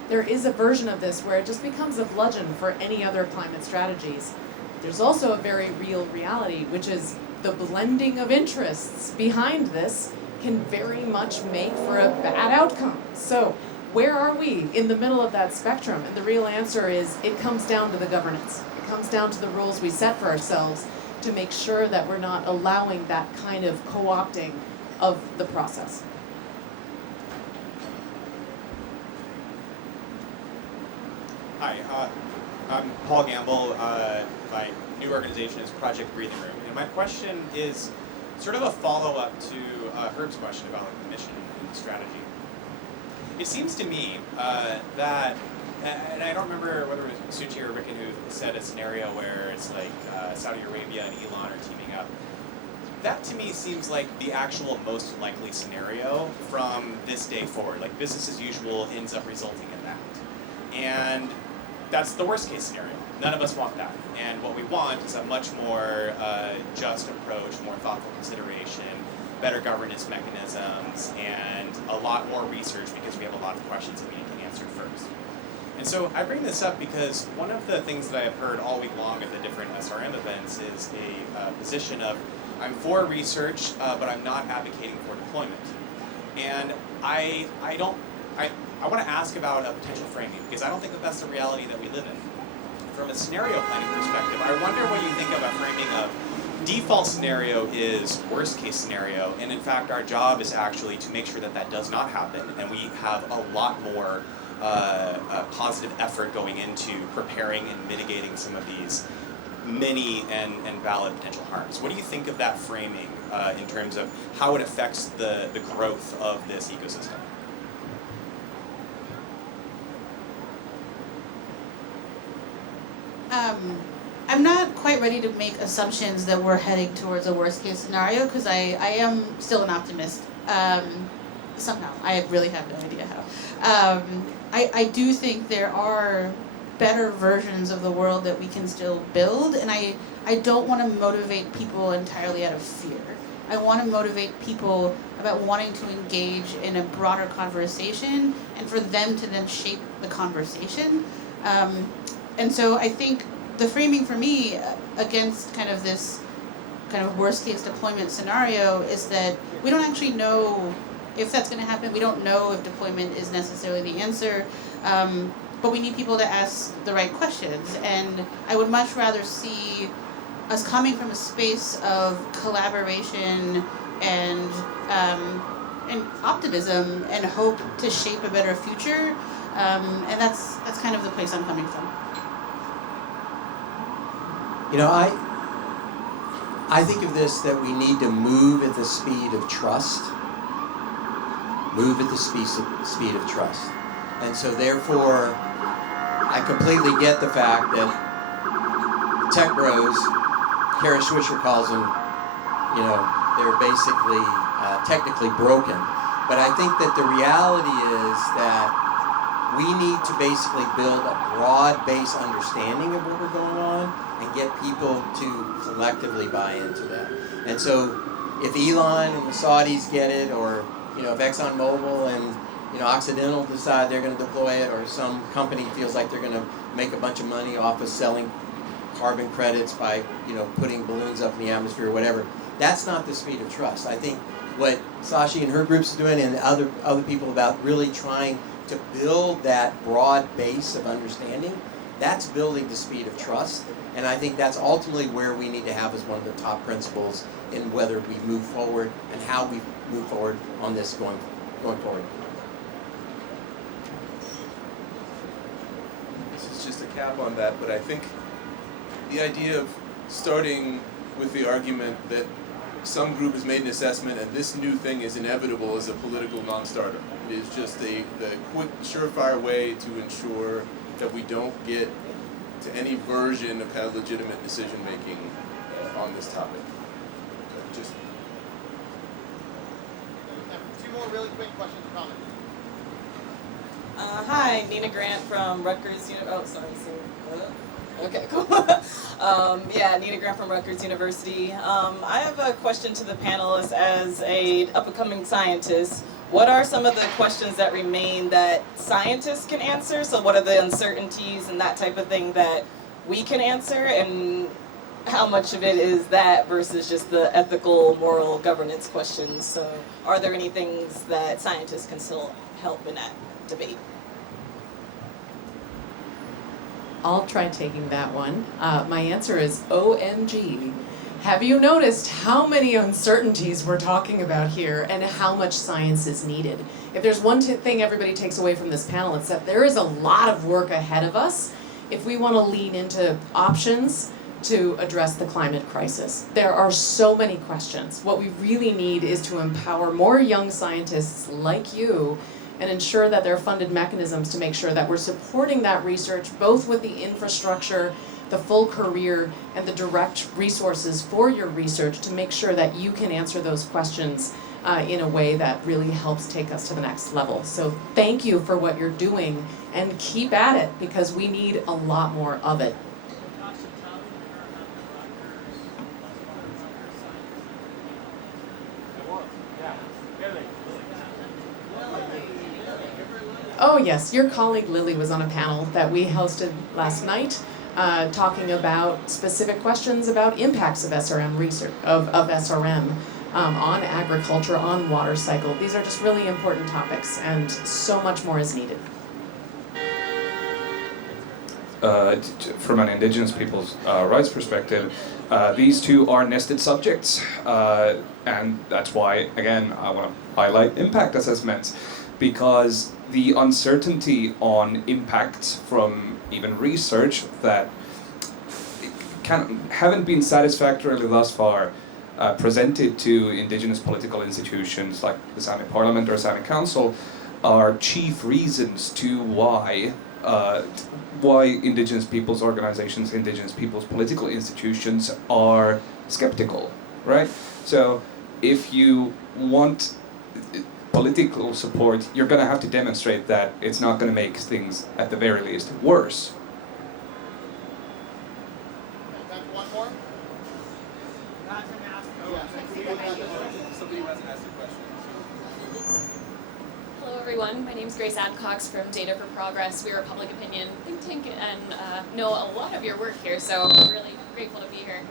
There is a version of this where it just becomes a bludgeon for any other climate strategies. There's also a very real reality, which is the blending of interests behind this can very much make for a bad outcome. So where are we in the middle of that spectrum? And the real answer is it comes down to the governance. It comes down to the rules we set for ourselves to make sure that we're not allowing that kind of co-opting of the process. Hi, I'm Paul Gamble. My new organization is Project Breathing Room. And my question is sort of a follow-up to Herb's question about the mission and the strategy. It seems to me that, and I don't remember whether it was Suchi or Ricken who said a scenario where it's like Saudi Arabia and Elon are teaming up. That to me seems like the actual most likely scenario from this day forward. Like business as usual ends up resulting in that. And that's the worst case scenario. None of us want that. And what we want is a much more just approach, more thoughtful consideration, better governance mechanisms, and a lot more research because we have a lot of questions that we need to answer first. And so I bring this up because one of the things that I have heard all week long at the different SRM events is a position of, I'm for research, but I'm not advocating for deployment. And I want to ask about a potential framing, because I don't think that that's the reality that we live in. From a scenario planning perspective, I wonder what you think of a framing of default scenario is worst case scenario, and in fact our job is actually to make sure that that does not happen, and we have a lot more positive effort going into preparing and mitigating some of these many and valid potential harms. What do you think of that framing in terms of how it affects the growth of this ecosystem? I'm not quite ready to make assumptions that we're heading towards a worst case scenario because I am still an optimist. Somehow, I really have no idea how. I do think there are better versions of the world that we can still build, and I don't want to motivate people entirely out of fear. I want to motivate people about wanting to engage in a broader conversation and for them to then shape the conversation. And so I think the framing for me against kind of this kind of worst case deployment scenario is that we don't actually know if that's going to happen. We don't know if deployment is necessarily the answer, but we need people to ask the right questions. And I would much rather see us coming from a space of collaboration and optimism and hope to shape a better future. And that's kind of the place I'm coming from. You know, I think of this that we need to move at the speed of trust. Move at the speed of trust. And so therefore, I completely get the fact that tech bros, Kara Swisher calls them, you know, they're basically technically broken. But I think that the reality is that we need to basically build a broad-based understanding of what we're going on and get people to collectively buy into that. And so if Elon and the Saudis get it, or you know, if ExxonMobil and Occidental decide they're going to deploy it, or some company feels like they're going to make a bunch of money off of selling carbon credits by putting balloons up in the atmosphere or whatever, that's not the speed of trust. I think what Sashi and her group's doing, and other people, about really trying to build that broad base of understanding, that's building the speed of trust. And I think that's ultimately where we need to have as one of the top principles in whether we move forward and how we move forward on this going forward. This is just a cap on that, but I think the idea of starting with the argument that some group has made an assessment and this new thing is inevitable is a political non-starter. It is just the quick, surefire way to ensure that we don't get to any version of kind of legitimate decision making on this topic. Just two more really quick questions or comments. Hi, Nina Grant from Rutgers Okay, cool. Yeah, Nina Grant from Rutgers University. I have a question to the panelists as a up-and-coming scientist. What are some of the questions that remain that scientists can answer? So what are the uncertainties and that type of thing that we can answer? And how much of it is that versus just the ethical, moral, governance questions? So are there any things that scientists can still help in that debate? I'll try taking that one. My answer is OMG. Have you noticed how many uncertainties we're talking about here and how much science is needed? If there's one thing everybody takes away from this panel, it's that there is a lot of work ahead of us if we want to lean into options to address the climate crisis. There are so many questions. What we really need is to empower more young scientists like you and ensure that there are funded mechanisms to make sure that we're supporting that research, both with the infrastructure, the full career, and the direct resources for your research to make sure that you can answer those questions in a way that really helps take us to the next level. So thank you for what you're doing, and keep at it, because we need a lot more of it. Oh yes, your colleague Lily was on a panel that we hosted last night, talking about specific questions about impacts of SRM research, of SRM on agriculture, on water cycle. These are just really important topics, and so much more is needed. From an indigenous people's rights perspective, these two are nested subjects, and that's why, again, I want to highlight impact assessments, because the uncertainty on impacts from even research that haven't been satisfactorily thus far presented to indigenous political institutions like the Sami Parliament or Sami Council are chief reasons to why indigenous peoples organizations, indigenous peoples political institutions are skeptical, right? So if you want political support, you're going to have to demonstrate that it's not going to make things, at the very least, worse. One more? Somebody wants to ask a question. Hello everyone, my name is Grace Adcox from Data for Progress. We're a public opinion think tank and know a lot of your work here, so I'm really grateful to be here.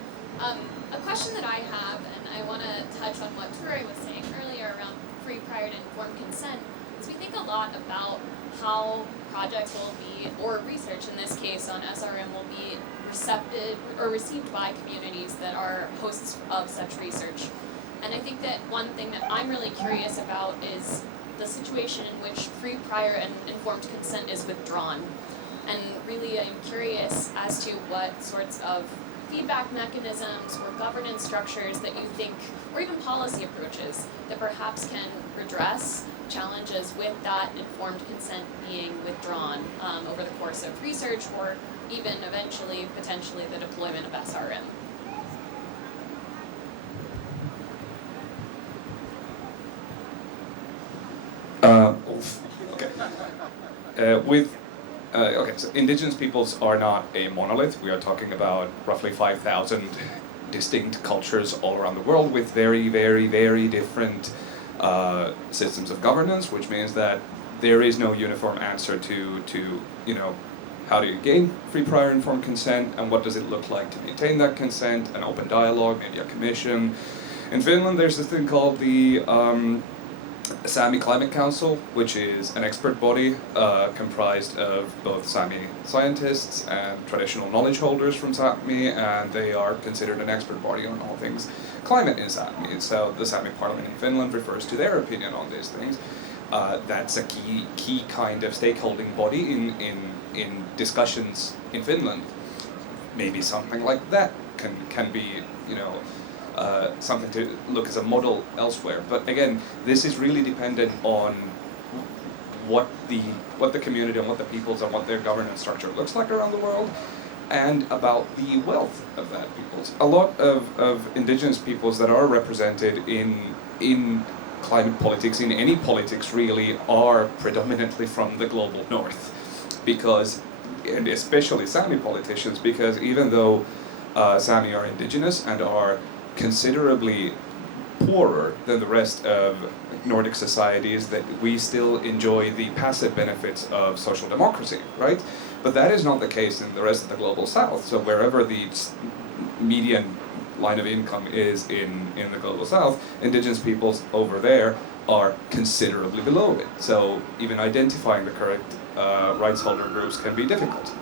A question that I have, and I want to touch on what Ture was saying earlier around free, prior, and informed consent, is we think a lot about how projects will be, or research in this case on SRM, will be recepted or received by communities that are hosts of such research. And I think that one thing that I'm really curious about is the situation in which free, prior, and informed consent is withdrawn. And really I'm curious as to what sorts of feedback mechanisms or governance structures that you think, or even policy approaches, that perhaps can redress challenges with that informed consent being withdrawn over the course of research, or even eventually, potentially, the deployment of SRM. Okay, so indigenous peoples are not a monolith. We are talking about roughly 5,000 distinct cultures all around the world with very, very, very different systems of governance, which means that there is no uniform answer to you know, how do you gain free, prior, informed consent, and what does it look like to maintain that consent, an open dialogue, maybe a commission. In Finland, there's this thing called the Sami Climate Council, which is an expert body comprised of both Sami scientists and traditional knowledge holders from Sami, and they are considered an expert body on all things climate in Sami. So the Sami Parliament in Finland refers to their opinion on these things. That's a key kind of stakeholding body in discussions in Finland. Maybe something like that can be, you know, something to look as a model elsewhere. But again, this is really dependent on what the community and what the peoples and what their governance structure looks like around the world, and about the wealth of that peoples. A lot of indigenous peoples that are represented in climate politics, in any politics really, are predominantly from the global north. Because, and especially Sami politicians, because even though Sami are indigenous and are considerably poorer than the rest of Nordic societies, that we still enjoy the passive benefits of social democracy, right? But that is not the case in the rest of the global south. So wherever the median line of income is in the global south, indigenous peoples over there are considerably below it. So even identifying the correct rights holder groups can be difficult.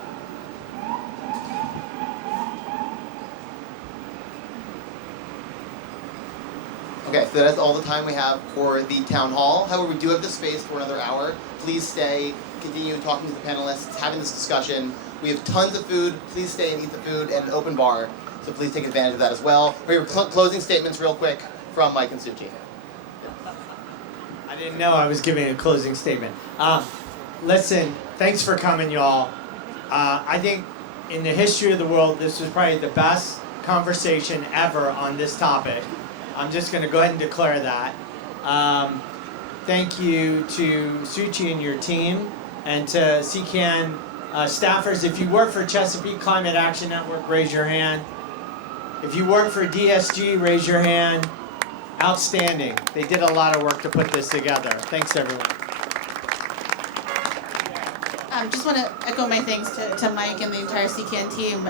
Okay, so that's all the time we have for the town hall. However, we do have the space for another hour. Please stay, continue talking to the panelists, having this discussion. We have tons of food. Please stay and eat the food, and an open bar. So please take advantage of that as well. We have closing statements real quick from Mike and Suchi. I didn't know I was giving a closing statement. Listen, thanks for coming, y'all. I think in the history of the world, this was probably the best conversation ever on this topic. I'm just going to go ahead and declare that. Thank you to Suchi and your team, and to CCAN staffers. If you work for Chesapeake Climate Action Network, raise your hand. If you work for DSG, raise your hand. Outstanding. They did a lot of work to put this together. Thanks, everyone. Just want to echo my thanks to Mike and the entire CCAN team.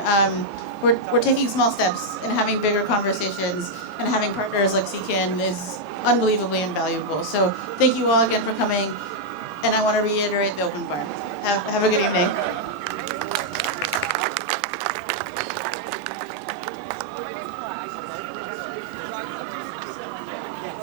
We're taking small steps and having bigger conversations, and having partners like CCAN is unbelievably invaluable. So thank you all again for coming, and I want to reiterate the open bar. Have a good evening.